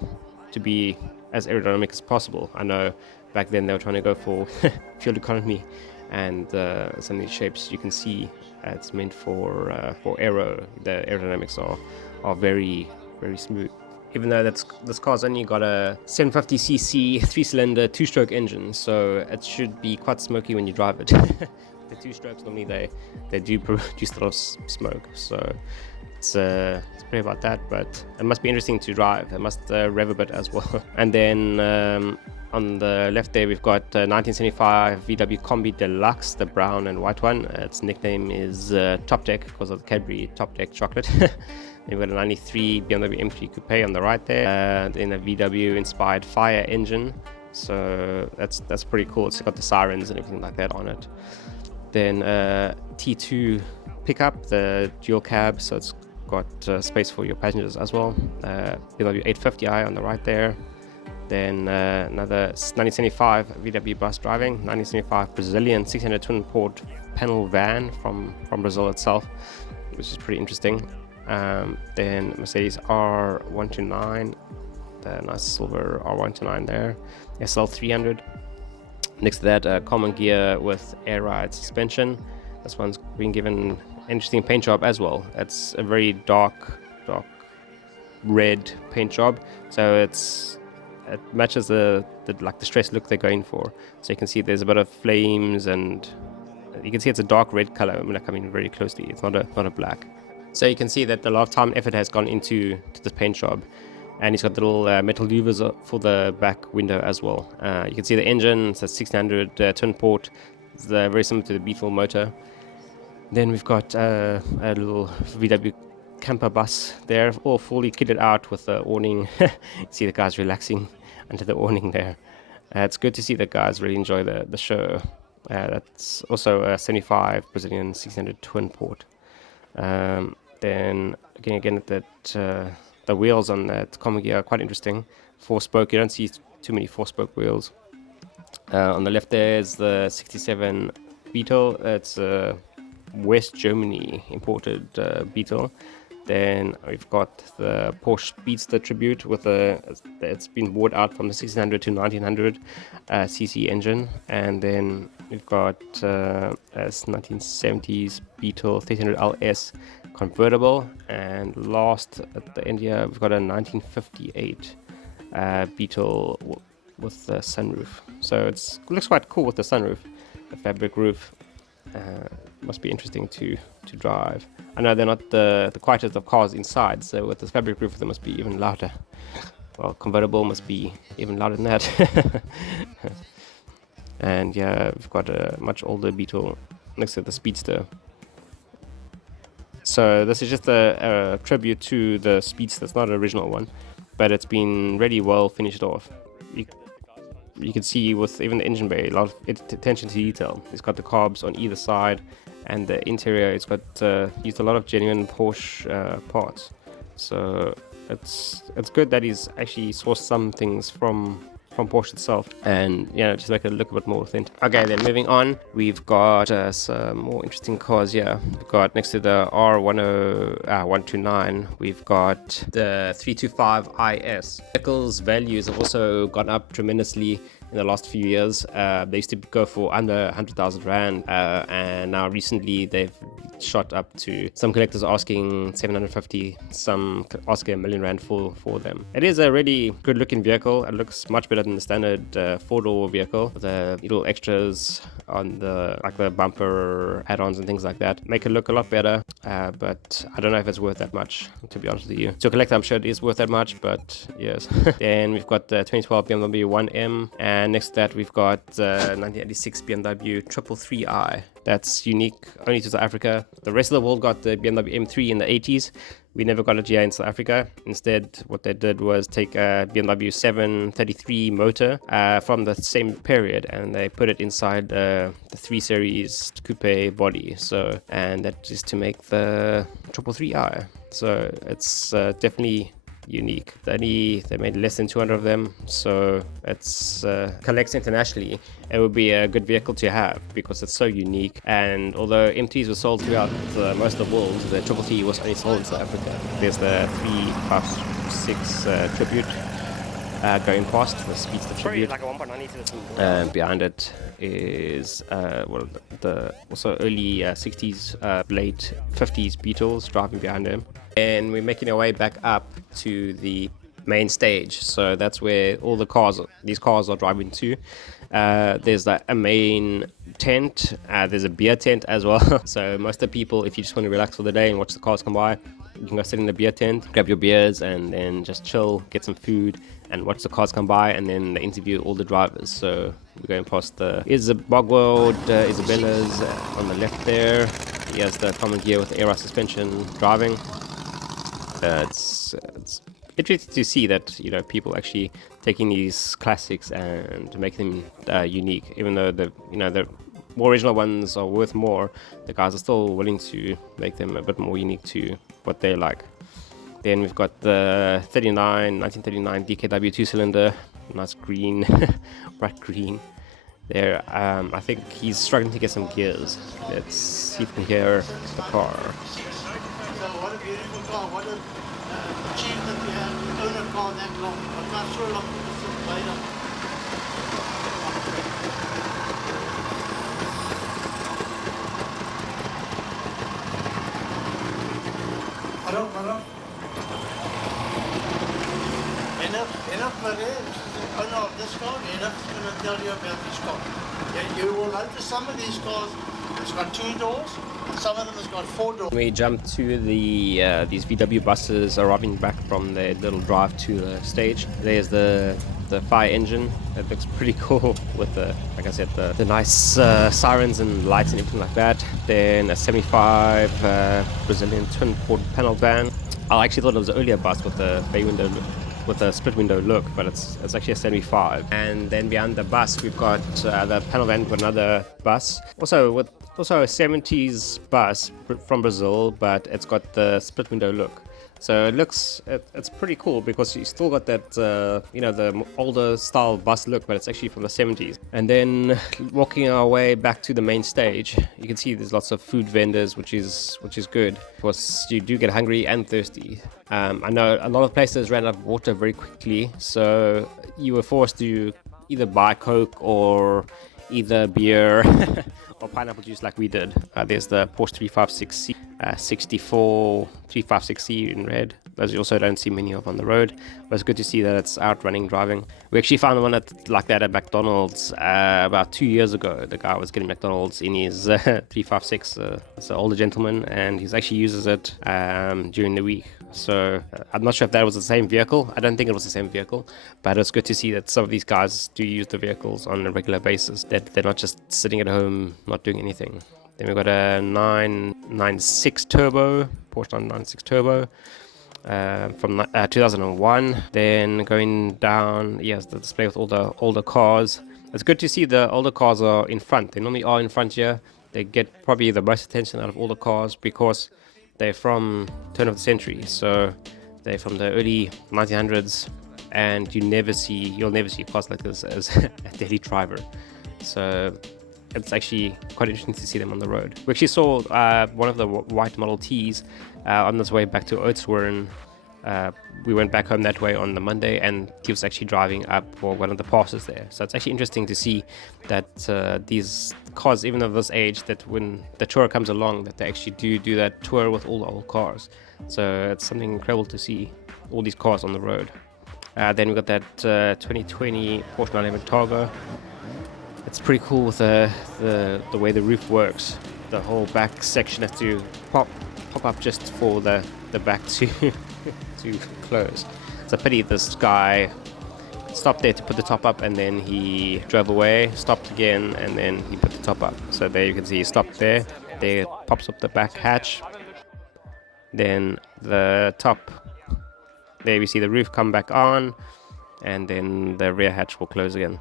be as aerodynamic as possible. I know back then they were trying to go for fuel economy, and some of these shapes you can see it's meant for aero. The aerodynamics are very smooth. Even though this car's only got a 750cc 3-cylinder 2-stroke engine, so it should be quite smoky when you drive it. The 2 strokes normally they do produce a lot of smoke, so it's pretty about that. But it must be interesting to drive. It must rev a bit as well. And then on the left there we've got 1975 VW Combi Deluxe, the brown and white one. Its nickname is Top Deck because of the Cadbury Top Deck chocolate. We've got a 93 BMW M3 Coupe on the right there, then a VW inspired fire engine, so that's pretty cool. It's got the sirens and everything like that on it. Then T2 pickup, the dual cab, so it's got space for your passengers as well. BMW 850i on the right there. Then another 1975 VW bus driving, 1975 Brazilian 600 twin port panel van from Brazil itself, which is pretty interesting. Then Mercedes R129, the nice silver R129 there, SL300. Next to that, common gear with air ride suspension. This one's been given an interesting paint job as well. It's a very dark red paint job, so it matches the stress look they're going for. So you can see there's a bit of flames, and you can see it's a dark red color when I come in very closely. It's not a black. So you can see that a lot of time and effort has gone into the paint job, and it's got little metal louvers for the back window as well. You can see the engine. It's a 1600 twin port. It's very similar to the Beetle motor. Then we've got a little VW camper bus there, all fully kitted out with the awning. You see the guys relaxing under the awning there. It's good to see the guys really enjoy the show. That's also a 75 Brazilian 600 twin port. Then again at that, the wheels on that common gear are quite interesting. 4-spoke. You don't see too many 4-spoke wheels. On the left there is the 67 Beetle. It's a West Germany imported Beetle. Then we've got the Porsche Speedster Tribute with it's been bought out from the 1600 to 1900 cc engine. And then we've got a 1970s Beetle 300 LS convertible. And last at the end here, we've got a 1958 Beetle with the sunroof. So it looks quite cool with the sunroof, the fabric roof. Must be interesting to drive. I know they're not the quietest of cars inside, so with this fabric roof they must be even louder. Well, convertible must be even louder than that. And yeah, we've got a much older Beetle next to the Speedster. So this is just a tribute to the Speedster. It's not an original one, but it's been really well finished off. You can see with even the engine bay, a lot of attention to detail. It's got the carbs on either side, and the interior, it's got used a lot of genuine Porsche parts. So it's good that he's actually sourced some things from Porsche itself, and just make it look a bit more authentic. Okay, then moving on, we've got some more interesting cars here. We've got next to the R129, we've got the 325 IS. Vehicles values have also gone up tremendously in the last few years. They used to go for under 100,000 Rand, and now recently they've shot up to some collectors asking 750, some asking R1 million for them. It is a really good looking vehicle. It looks much better than the standard 4-door vehicle. The little extras on the bumper add-ons and things like that make it look a lot better, but I don't know if it's worth that much, to be honest with you. To a collector, I'm sure it is worth that much, but yes. Then we've got the 2012 BMW 1M, and next to that we've got 1986 BMW 333i. That's unique only to South Africa. The rest of the world got the BMW M3 in the 80s. We never got it here in South Africa. Instead, what they did was take a BMW 733 motor from the same period, and they put it inside the 3 Series coupe body. So, and that is to make the 333i. So it's definitely unique. They made less than 200 of them, so it's collects internationally. It would be a good vehicle to have because it's so unique. And although M3s were sold throughout most of the world, the 333 was only sold in South Africa. There's the 356 Tribute going past, the Speedster Tribute. Like a 1.9 behind it is the also early 60s, late 50s Beetles driving behind him. And we're making our way back up to the main stage, so that's where all these cars are driving to. There's a main tent, there's a beer tent as well. So most of the people, if you just want to relax for the day and watch the cars come by, you can go sit in the beer tent, grab your beers, and then just chill, get some food, and watch the cars come by, and then they interview all the drivers. So we're going past the Bogworld, Isabella's on the left there. He has the common gear with the air suspension driving. It's interesting to see that people actually taking these classics and making them unique. Even though the more original ones are worth more, the guys are still willing to make them a bit more unique to what they like. Then we've got the 1939 DKW 2-cylinder, nice green, bright green. There, I think he's struggling to get some gears. Let's see if we can hear the car. What a beautiful car, what an achievement to have to own a car that long. I'm not sure long this is later. Hello. Enough Maria, the owner of this car, enough is going to tell you about this car. Yeah, you will notice some of these cars, it's got 2 doors. Some of them has got 4 doors. We jump to these VW buses arriving back from their little drive to the stage. There's the fire engine. It looks pretty cool with like I said, the nice sirens and lights and everything like that. Then a 75 Brazilian twin port panel van. I actually thought it was an earlier bus with the bay window, with a split window look, but it's actually a 75. And then behind the bus we've got the panel van with another bus, also a 70s bus from Brazil, but it's got the split window look. So it's pretty cool because you still got that the older style bus look, but it's actually from the 70s. And then walking our way back to the main stage, you can see there's lots of food vendors, which is good because you do get hungry and thirsty. I know a lot of places ran out of water very quickly, so you were forced to either buy Coke or either beer or pineapple juice like we did. There's the Porsche 356C, 64 356C in red. Those you also don't see many of on the road, but it's good to see that it's out running, driving. We actually found one like that at McDonald's about 2 years ago. The guy was getting McDonald's in his 356. It's an older gentleman, and he actually uses it during the week. So I'm not sure if that was the same vehicle. I don't think it was the same vehicle, but it's good to see that some of these guys do use the vehicles on a regular basis, that they're not just sitting at home not doing anything. Then we've got a 996 Turbo, Porsche 996 Turbo from 2001. Then going down, yes, the display with all the older cars. It's good to see the older cars are in front. They normally are in front here. They get probably the most attention out of all the cars because they're from turn of the century, so they're from the early 1900s, and you'll never see cars like this as a daily driver. So it's actually quite interesting to see them on the road. We actually saw one of the white Model Ts on this way back to Oudtshoorn We went back home that way on the Monday, and he was actually driving up for one of the passes there. So it's actually interesting to see that these cars, even of this age, that when the tour comes along, that they actually do that tour with all the old cars. So it's something incredible to see all these cars on the road. Then we got that 2020 Porsche 911 Targa. It's pretty cool with the way the roof works. The whole back section has to pop up just for the back to to close. It's a pity this guy stopped there to put the top up, and then he drove away, stopped again, and then he put the top up. So there you can see he stopped there. There pops up the back hatch. Then the top. There we see the roof come back on, and then the rear hatch will close again.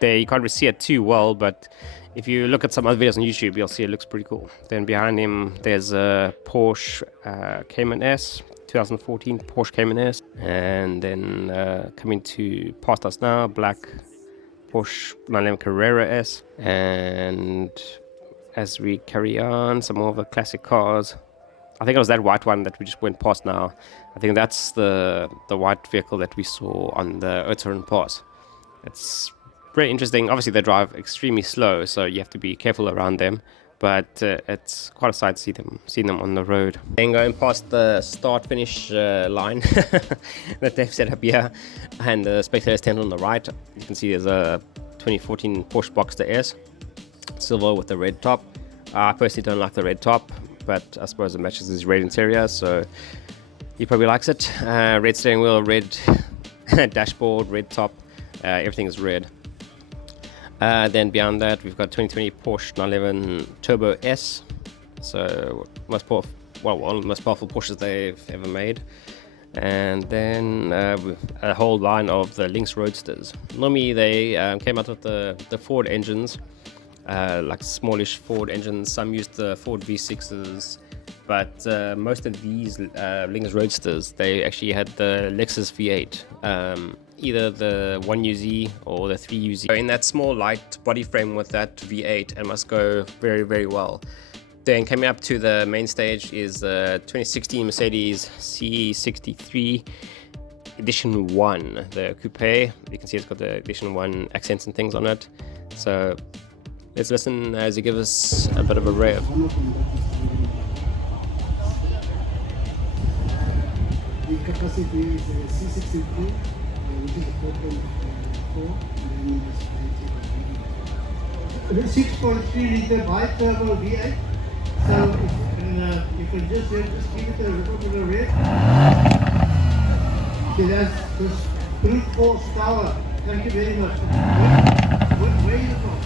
There you can't really see it too well, but if you look at some other videos on YouTube, you'll see it looks pretty cool. Then behind him, there's a Porsche Cayman S, 2014 Porsche Cayman S. And then coming to past us now, black Porsche 911 Carrera S. And as we carry on, some more of the classic cars. I think it was that white one that we just went past now. I think that's the white vehicle that we saw on the Öteren Pass. It's very interesting. Obviously they drive extremely slow, so you have to be careful around them, but it's quite a sight to see them on the road. Then going past the start finish line that they've set up here, and the spectator's tent on the right, you can see there's a 2014 Porsche Boxster S, silver with the red top. I personally don't like the red top, but I suppose it matches his red interior, so he probably likes it. Red steering wheel, red dashboard, red top, everything is red. Then beyond that, we've got 2020 Porsche 911 Turbo S, so one of the most powerful Porsches they've ever made. And then a whole line of the Lynx Roadsters. Normally they came out with the Ford engines, like smallish Ford engines. Some used the Ford V6s, but most of these Lynx Roadsters, they actually had the Lexus V8. Either the 1UZ or the 3UZ. So in that small light body frame with that V8, it must go very, very well. Then coming up to the main stage is the 2016 Mercedes C63 Edition 1, the coupe. You can see it's got the Edition 1 accents and things on it. So let's listen as he gives us a bit of a rev. The capacity is C63. Which is a 4.4, and then 6.3 litre bi-turbo V8. So you can just give it a little bit of red. See, that's this brute force power. Thank you very much. Where are you from?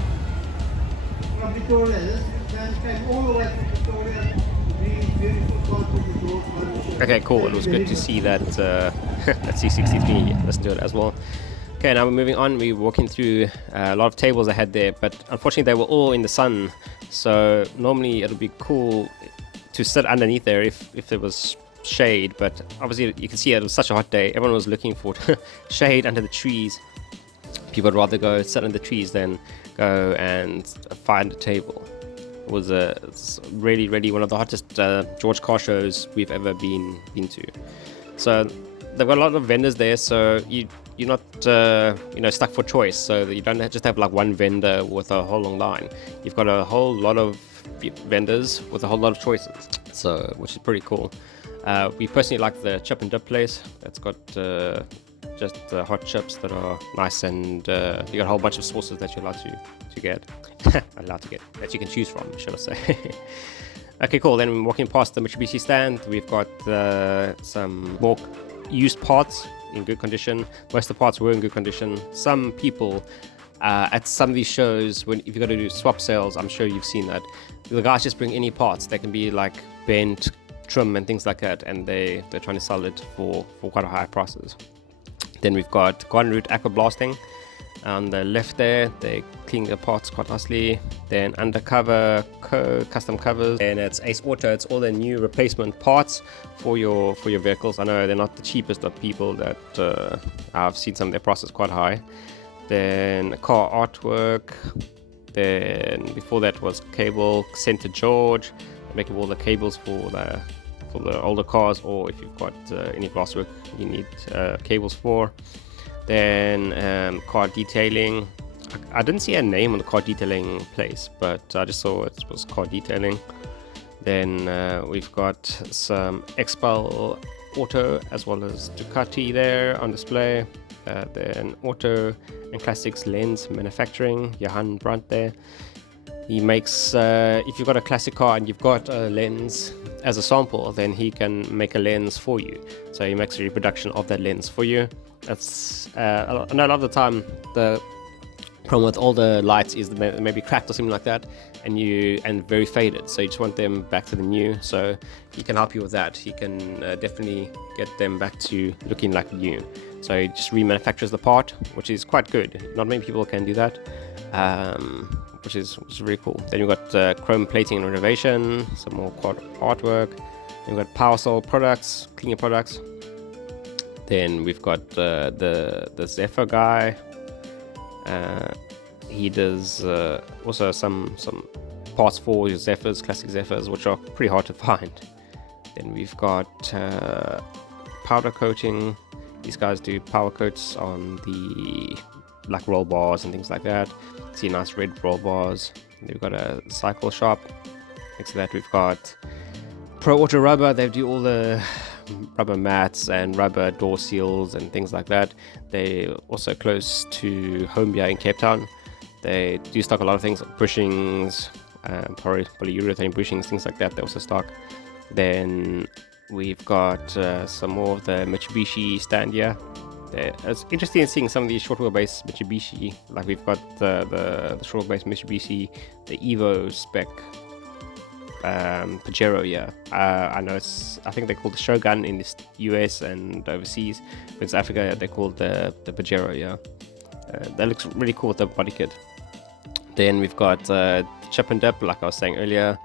From Victoria. This man came all the way from Victoria. Beautiful car with the door. Okay, cool. It was good to see that that C63. Listen to it as well. Okay, now we're moving on. We're walking through a lot of tables I had there, but unfortunately they were all in the sun. So normally it'll be cool to sit underneath there if there was shade, but obviously you can see it was such a hot day. Everyone was looking for shade under the trees. People would rather go sit under the trees than go and find a table. It was it's really, really one of the hottest George car shows we've ever been to. So they've got a lot of vendors there, so you're not stuck for choice. So that you don't just have like one vendor with a whole long line. You've got a whole lot of vendors with a whole lot of choices. So which is pretty cool. We personally like the chip and dip place. That's got just hot chips that are nice, and you got a whole bunch of sauces that you're allowed to get. That you can choose from, should I say. Okay, cool. Then walking past the Mitsubishi stand, we've got some more used parts in good condition. Most of the parts were in good condition. Some people at some of these shows, if you go to do swap sales, I'm sure you've seen that, the guys just bring any parts. They can be like bent, trim and things like that, and they're trying to sell it for quite a high prices. Then we've got Garden Route Aqua Blasting. On the left there, they clean the parts quite nicely. Then Undercover custom covers, and it's Ace Auto. It's all the new replacement parts for your vehicles. I know they're not the cheapest of people, that I've seen some of their prices quite high. Then car artwork. Then before that was Cable Center George, making all the cables for for the older cars, or if you've got any glasswork you need cables for. Then car detailing. I didn't see a name on the car detailing place, but I just saw it was car detailing. Then we've got some Expel Auto as well as Ducati there on display. Then Auto and Classics Lens Manufacturing, Johan Brandt there. He makes, if you've got a classic car and you've got a lens as a sample, then he can make a lens for you. So he makes a reproduction of that lens for you. That's, I know a lot of the time the problem with all the lights is maybe cracked or something like that, and very faded. So you just want them back to the new. So he can help you with that. He can definitely get them back to looking like new. So he just remanufactures the part, which is quite good. Not many people can do that. Which is really cool. Then you've got chrome plating and renovation, some more quad artwork. Then we've got power soul products, cleaning products. Then we've got the Zephyr guy. He does also some parts for your Zephyrs, classic Zephyrs, which are pretty hard to find. Then we've got powder coating. These guys do power coats on the like roll bars and things like that. See nice red roll bars. We've got a cycle shop. Next to that we've got Pro Auto Rubber. They do all the rubber mats and rubber door seals and things like that. They're also close to home here in Cape Town. They do stock a lot of things, bushings, polyurethane bushings, things like that. They also stock. Then we've got some more of the Mitsubishi stand here. It's interesting seeing some of these short wheelbase Mitsubishi. Like we've got the short wheelbase Mitsubishi, the Evo spec Pajero. Yeah, I know I think they're called the Shogun in the US and overseas. But in South Africa they're called the Pajero. Yeah, that looks really cool with the body kit. Then we've got chip and dip, like I was saying earlier.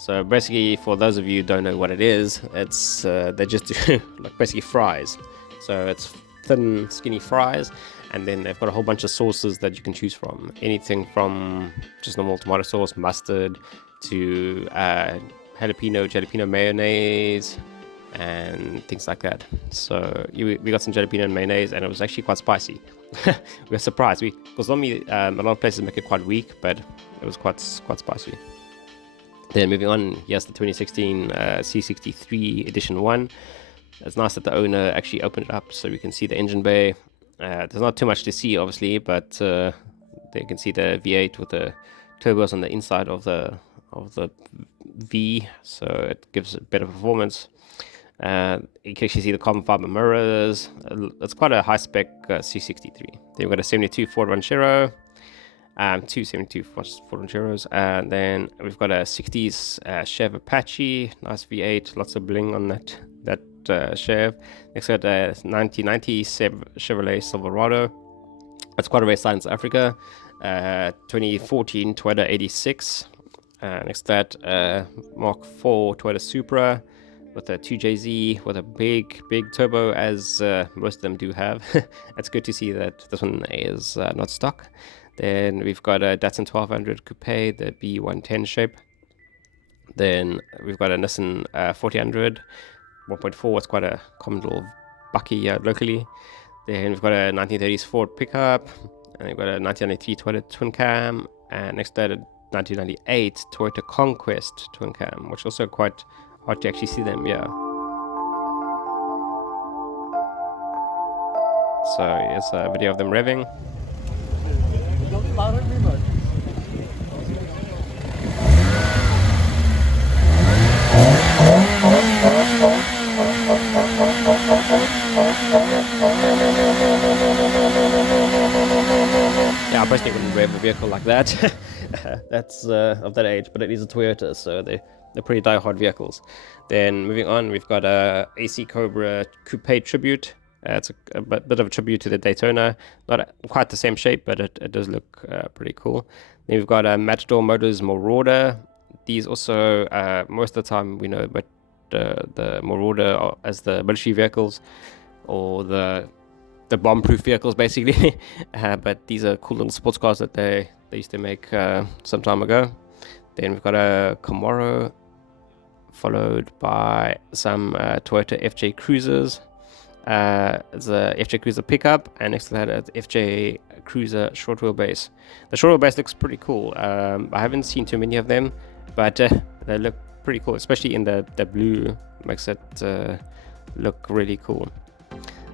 So basically, for those of you who don't know what it is, it's they just do like basically fries. So it's thin, skinny fries, and then they've got a whole bunch of sauces that you can choose from. Anything from just normal tomato sauce, mustard, to jalapeno mayonnaise, and things like that. So we got some jalapeno mayonnaise, and it was actually quite spicy. We were surprised, because normally a lot of places make it quite weak, but it was quite spicy. Then moving on, here's the 2016 C63 Edition 1. It's nice that the owner actually opened it up so we can see the engine bay. There's not too much to see, obviously, but they can see the V8 with the turbos on the inside of the V, so it gives a better performance. You can actually see the carbon fiber mirrors. It's quite a high spec C63. Then we've got a 72 Ford Ranchero, two 72 Ford Rancheros, and then we've got a 60s Chev Apache, nice V8, lots of bling on that Chev. Next we got a 1990 Chevrolet Silverado. It's quite a rare sight in South Africa. 2014 Toyota 86. Next to that, Mark IV Toyota Supra with a 2JZ with a big turbo, as most of them do have. It's good to see that this one is not stock. Then we've got a Datsun 1200 Coupe, the B110 shape. Then we've got a Nissan 4000 1.4. It's quite a common little bucky locally. Then we've got a 1930s Ford pickup, and we've got a 1993 Toyota Twin Cam, and next to that a 1998 Toyota Conquest Twin Cam, which is also quite hard to actually see them. Yeah. So here's a video of them revving. Yeah, I personally wouldn't rev a vehicle like that. That's of that age, but it is a Toyota, so they're pretty die-hard vehicles. Then moving on, we've got a AC Cobra Coupe Tribute. It's a bit of a tribute to the Daytona. Not quite the same shape, but it does look pretty cool. Then we've got a Matador Motors Marauder. These also, most of the time we know but the Marauder as the military vehicles, or the bomb-proof vehicles, basically. But these are cool little sports cars that they used to make some time ago. Then we've got a Camaro followed by some Toyota FJ Cruisers. The FJ Cruiser pickup, and next to that FJ Cruiser short wheelbase. The short wheelbase looks pretty cool. I haven't seen too many of them, but they look pretty cool, especially in the blue. Makes it look really cool.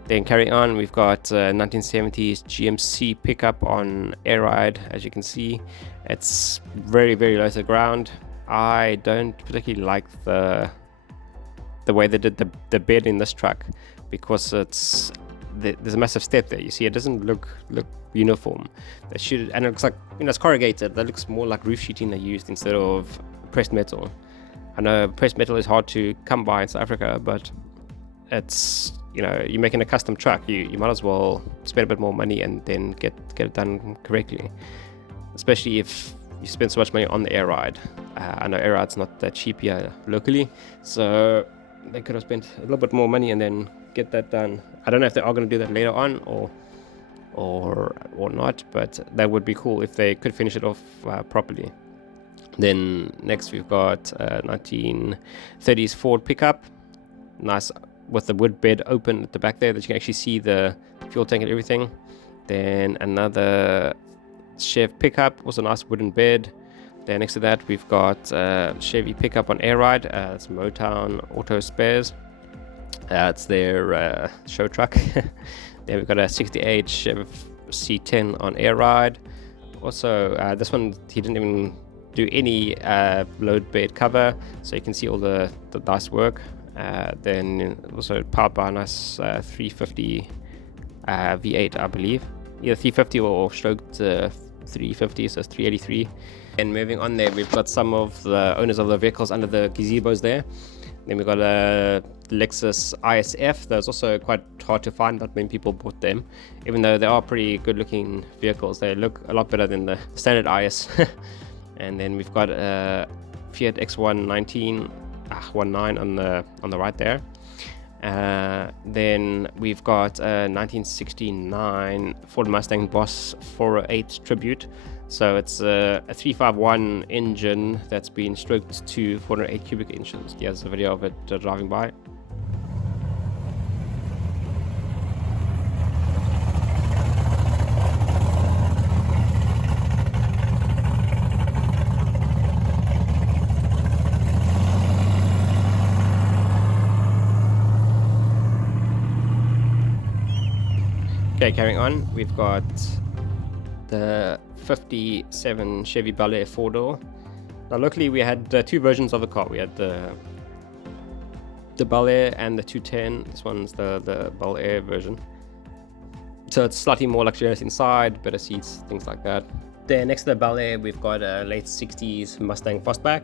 Then carry on, we've got 1970s GMC pickup on air ride. As you can see, it's very, very low to the ground. I don't particularly like the way they did the bed in this truck, because there's a massive step there. You see, it doesn't look uniform. They should, and it looks like, you know, it's corrugated. That looks more like roof sheeting they used instead of pressed metal. I know pressed metal is hard to come by in South Africa, but it's, you know, you're making a custom truck, you might as well spend a bit more money and then get it done correctly, especially if you spend so much money on the air ride. I know air ride's not that cheap here locally, so they could have spent a little bit more money and then get that done. I don't know if they are going to do that later on or not, but that would be cool if they could finish it off properly. Then next we've got 1930s Ford pickup, nice, with the wood bed open at the back there that you can actually see the fuel tank and everything. Then another Chev pickup, also nice wooden bed. Then next to that we've got Chevy pickup on air ride. It's Motown Auto Spares. It's their show truck. Then we've got a 68 Chev C10 on air ride. Also this one, he didn't even do any load bed cover, so you can see all the nice work. Then also powered by a nice 350 V8, I believe, either 350 or stroked 350, so it's 383. And moving on there, we've got some of the owners of the vehicles under the gazebos there. Then we've got a Lexus ISF. Those also quite hard to find, not many people bought them, even though they are pretty good looking vehicles. They look a lot better than the standard IS. And then we've got a Fiat X119 on the right there. Then we've got a 1969 Ford Mustang Boss 408 Tribute. So it's a 351 engine that's been stroked to 408 cubic inches. Here's a video of it driving by. Okay, carrying on, we've got the 57 Chevy Bel Air 4-door. Now locally we had two versions of the car. We had the Bel Air and the 210. This one's the Bel Air version. So it's slightly more luxurious inside, better seats, things like that. There next to the Bel Air we've got a late 60s Mustang Fastback.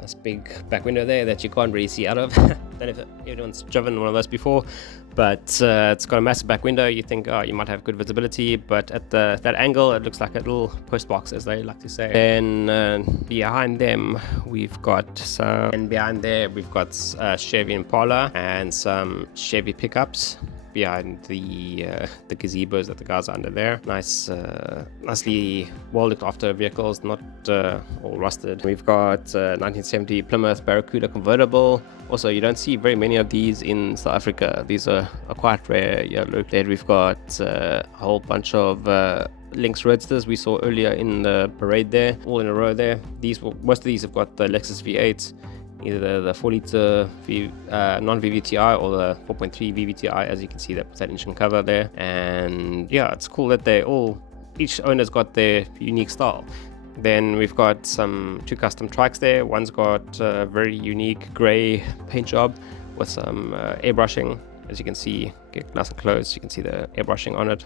Nice big back window there that you can't really see out of. Don't know if anyone's driven one of those before, but it's got a massive back window. You think, oh, you might have good visibility, but at that angle it looks like a little post box, as they like to say. And behind them we've got Chevy Impala and some Chevy pickups behind the gazebos that the guys are under there. Nicely well looked after vehicles, not all rusted. We've got 1970 Plymouth Barracuda convertible. Also, you don't see very many of these in South Africa. These are quite rare. Yeah, look there. We've got a whole bunch of Lynx Roadsters we saw earlier in the parade there, all in a row there. Most of these have got the Lexus V8s, either the 4-litre non-VVTi or the 4.3 VVTi, as you can see that engine cover there. And yeah, it's cool that each owner's got their unique style. Then we've got two custom trikes there. One's got a very unique grey paint job with some airbrushing. As you can see, get nice and close, you can see the airbrushing on it.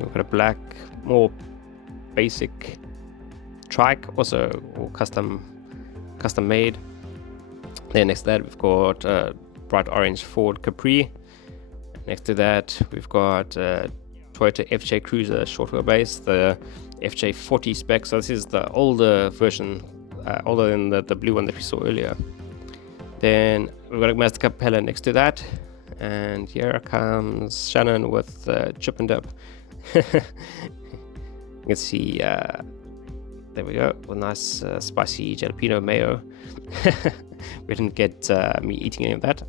We've got a black, more basic trike, also all custom made. Then next to that we've got a bright orange Ford Capri. Next to that we've got Toyota FJ Cruiser short wheelbase, the FJ40 spec. So this is the older version, older than the blue one that we saw earlier. Then we've got a Mazda Capella next to that, and here comes Shannon with Chip and Dip. You can see There we go, with nice spicy jalapeno mayo. We didn't get me eating any of that.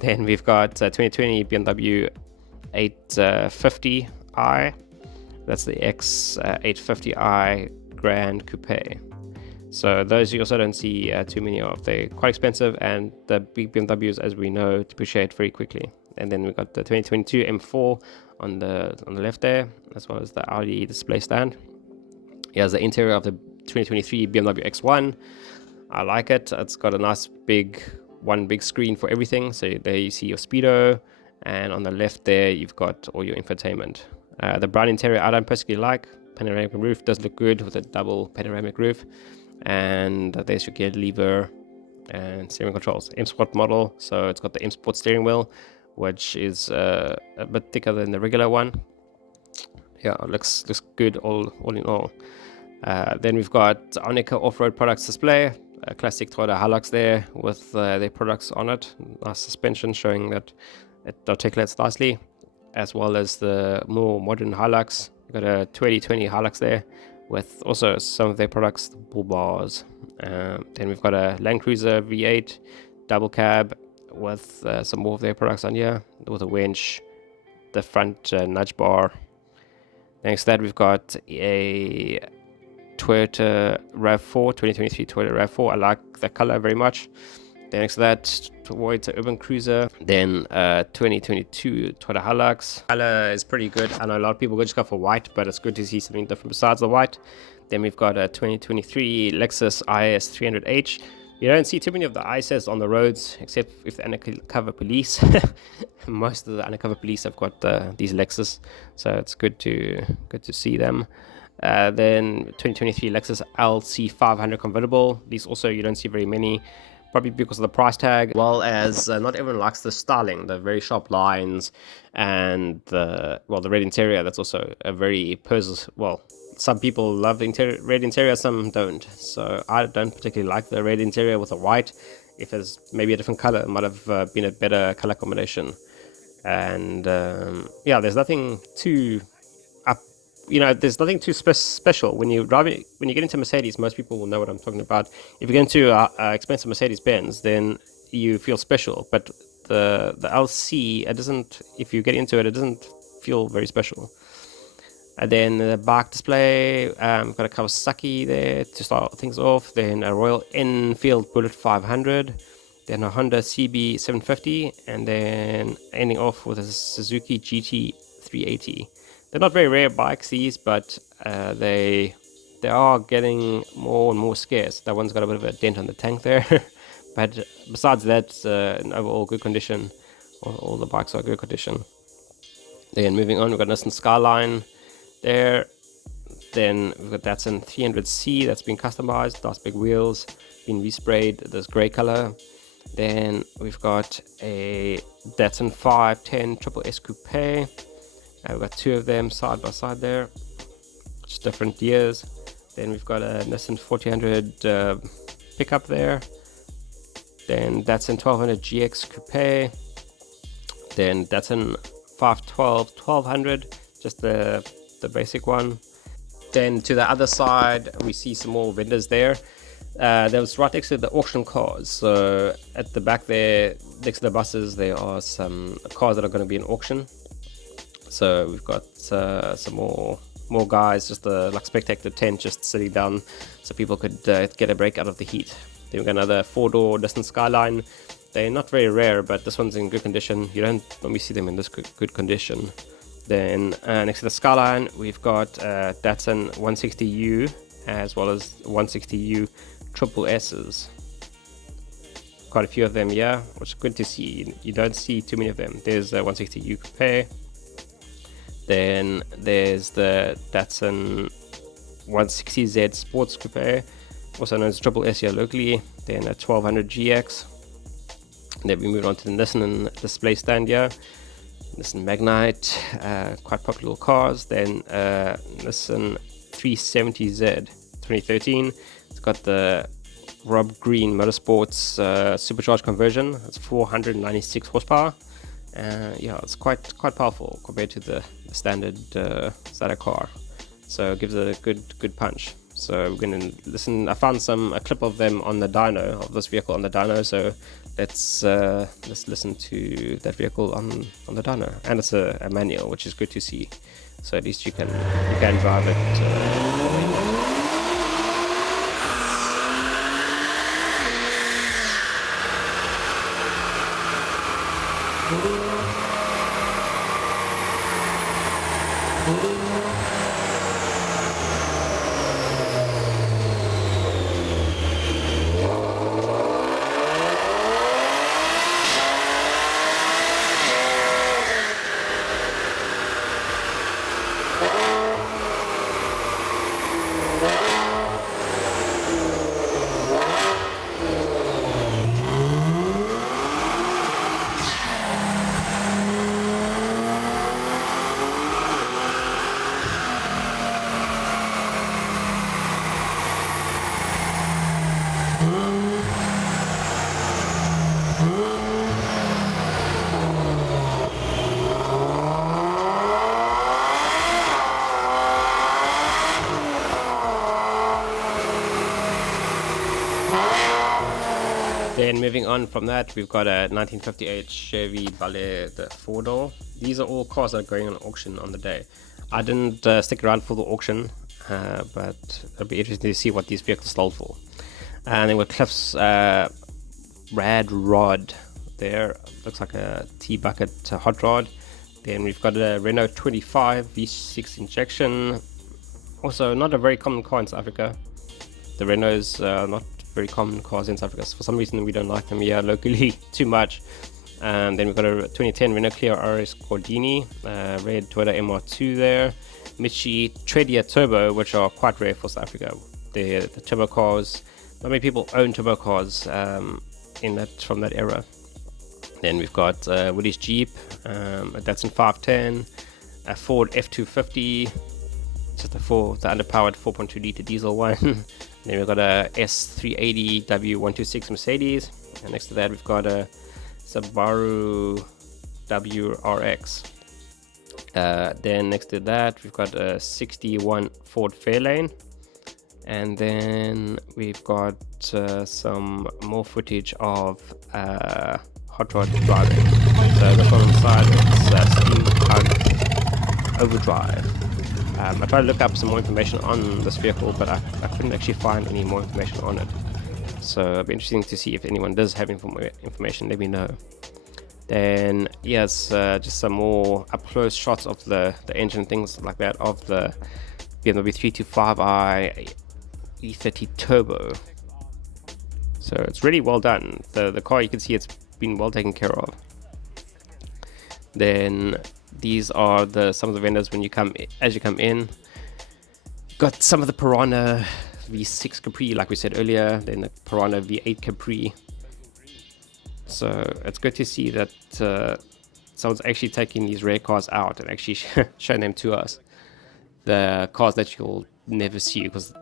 Then we've got 2020 BMW 850i. That's the X850i Grand Coupe. So those you also don't see too many of. They're quite expensive, and the big BMWs, as we know, depreciate very quickly. And then we've got the 2022 M4 on the left there, as well as the Audi display stand. Here's the interior of the 2023 BMW X1. I like it. It's got a nice one big screen for everything. So there you see your speedo, and on the left there you've got all your infotainment. The brown interior I don't personally like. Panoramic roof does look good with a double panoramic roof. And there's your gear lever and steering controls. M Sport model, so it's got the M Sport steering wheel, which is a bit thicker than the regular one. Yeah, it looks good all in all. Then we've got Onica off-road products display, a classic Toyota Hilux there with their products on it. Nice suspension showing that it articulates nicely, as well as the more modern Hilux. We've got a 2020 Hilux there with also some of their products, the bull bars. Then we've got a Land Cruiser V8 double cab with some more of their products on here, with a winch, the front nudge bar. Next to that, we've got a Toyota RAV4, 2023 Toyota RAV4. I like the color very much. Then next to that, Toyota Urban Cruiser. Then 2022 Toyota Hilux. Color is pretty good. I know a lot of people just go for white, but it's good to see something different besides the white. Then we've got a 2023 Lexus IS 300H. You don't see too many of the ISs on the roads, except if the undercover police. Most of the undercover police have got these Lexus, so it's good to see them. Then 2023 Lexus LC500 convertible. These also you don't see very many, probably because of the price tag, well as not everyone likes the styling, the very sharp lines, and the red interior. That's also a very some people love the red interior, some don't. So I don't particularly like the red interior with the white. If it's maybe a different color, it might have been a better color combination. And yeah, there's nothing too there's nothing too special when you get into Mercedes. Most people will know what I'm talking about. If you get into expensive Mercedes-Benz, then you feel special. But the LC, it doesn't. If you get into it, it doesn't feel very special. And then the bike display, got a Kawasaki there to start things off. Then a Royal Enfield Bullet 500. Then a Honda CB 750, and then ending off with a Suzuki GT 380. They're not very rare bikes, these, but they are getting more and more scarce. That one's got a bit of a dent on the tank there. But besides that, in overall good condition. All the bikes are in good condition. Then moving on, we've got Nissan Skyline there. Then we've got Datsun 300C that's been customized. Nice big wheels, been resprayed this grey color. Then we've got a Datsun 510 Triple S Coupe. We've got two of them side by side there, just different years. Then we've got a Nissan 1400 pickup there. Then Datsun 1200 GX Coupe. Then Datsun 512 1200, just the basic one. Then to the other side, we see some more vendors there. That was right next to the auction cars. So at the back there, next to the buses, there are some cars that are going to be in auction. So we've got some more guys, just like spectator tent, just sitting down so people could get a break out of the heat. Then we've got another 4-door Nissan Skyline. They're not very rare, but this one's in good condition. You don't normally see them in this good condition. Then next to the Skyline, we've got Datsun 160U as well as 160U Triple S's. Quite a few of them, yeah, which is good to see. You don't see too many of them. There's a 160U Coupe. Then there's the Datsun 160Z Sports Coupe, also known as Triple S here locally. Then a 1200 GX. And then we move on to the Nissan display stand here. Nissan Magnite, quite popular cars. Then Nissan 370Z 2013. It's got the Rob Green Motorsports supercharged conversion. It's 496 horsepower. Yeah, it's quite powerful compared to the standard car. so it gives it a good punch. So we're going to listen. I found a clip of them on the dyno, of this vehicle on the dyno, so let's listen to that vehicle on the dyno. And it's a manual, which is good to see, so at least you can drive it. Then moving on from that, we've got a 1958 Chevy Ballet, the 4-door. These are all cars that are going on auction on the day. I didn't stick around for the auction, but it'll be interesting to see what these vehicles sold for. And then with Cliff's Rad Rod there, looks like a T-bucket hot rod. Then we've got a Renault 25 V6 injection, also not a very common car in South Africa. The Renaults are not very common cars in South Africa. For some reason we don't like them here locally too much. And then we've got a 2010 Renault Clio RS Gordini, red Toyota MR2 there, Mitsubishi Tredia Turbo, which are quite rare for South Africa. The turbo cars, not many people own turbo cars from that era. Then we've got Woody's Jeep, a Datsun 510, a Ford F250, just the underpowered 4.2 litre diesel one. Then we've got a S380 W126 Mercedes, and next to that we've got a Subaru WRX. Then next to that we've got a 61 Ford Fairlane, and then we've got some more footage of hot rod driving. So this one on the side, it's Steam Overdrive. I tried to look up some more information on this vehicle, but I couldn't actually find any more information on it. So it'll be interesting to see if anyone does have information, let me know. Then yes, just some more up close shots of the engine, things like that, of the BMW 325i E30 Turbo. So it's really well done. The car, you can see it's been well taken care of. Then these are some of the vendors as you come in. Got some of the Perana V6 Capri, like we said earlier, then the Perana V8 Capri. So it's good to see that someone's actually taking these rare cars out and actually showing them to us. The cars that you'll never see, because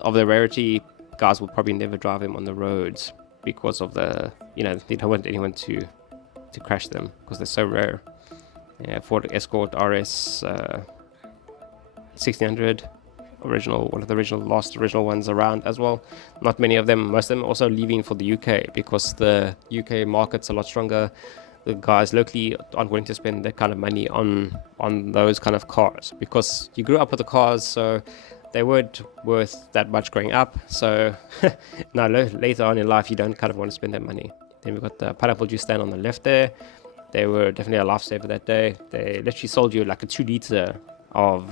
of the rarity, guys will probably never drive them on the roads because of they don't want anyone to crash them because they're so rare. Yeah, Ford Escort RS 1600, one of the last original ones around as well. Not many of them, most of them also leaving for the UK because the UK market's a lot stronger. The guys locally aren't willing to spend that kind of money on those kind of cars because you grew up with the cars, so they weren't worth that much growing up. So now later on in life, you don't kind of want to spend that money. Then we've got the pineapple juice stand on the left there. They were definitely a lifesaver that day. They literally sold you like a 2 litre of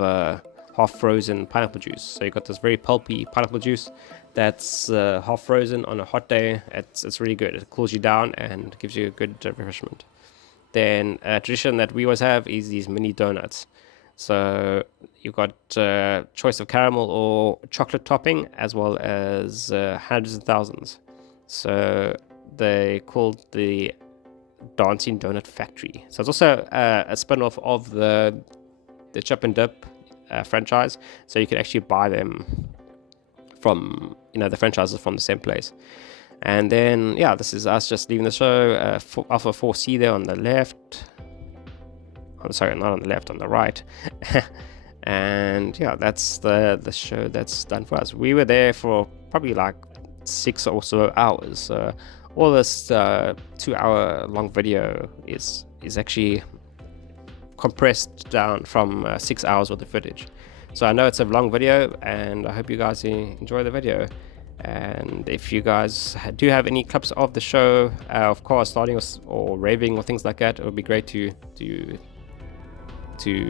half frozen pineapple juice. So you got this very pulpy pineapple juice that's half frozen on a hot day. It's really good. It cools you down and gives you a good refreshment. Then a tradition that we always have is these mini donuts. So you've got choice of caramel or chocolate topping, as well as hundreds and thousands. So they called the Dancing Donut Factory. So it's also a spin-off of the Chip and Dip franchise. So you can actually buy them from the franchises from the same place. And then this is us just leaving the show. Alfa 4C there on the left. I'm sorry, not on the left, on the right. And yeah, that's the show that's done for us. We were there for probably like 6 or so hours. So all this 2-hour long video is actually compressed down from 6 hours worth of footage. So I know it's a long video, and I hope you guys enjoy the video. And if you guys do have any clips of the show, of course, starting or raving or things like that, it would be great to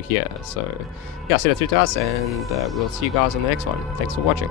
hear. So yeah, send it through to us, and we'll see you guys on the next one. Thanks for watching.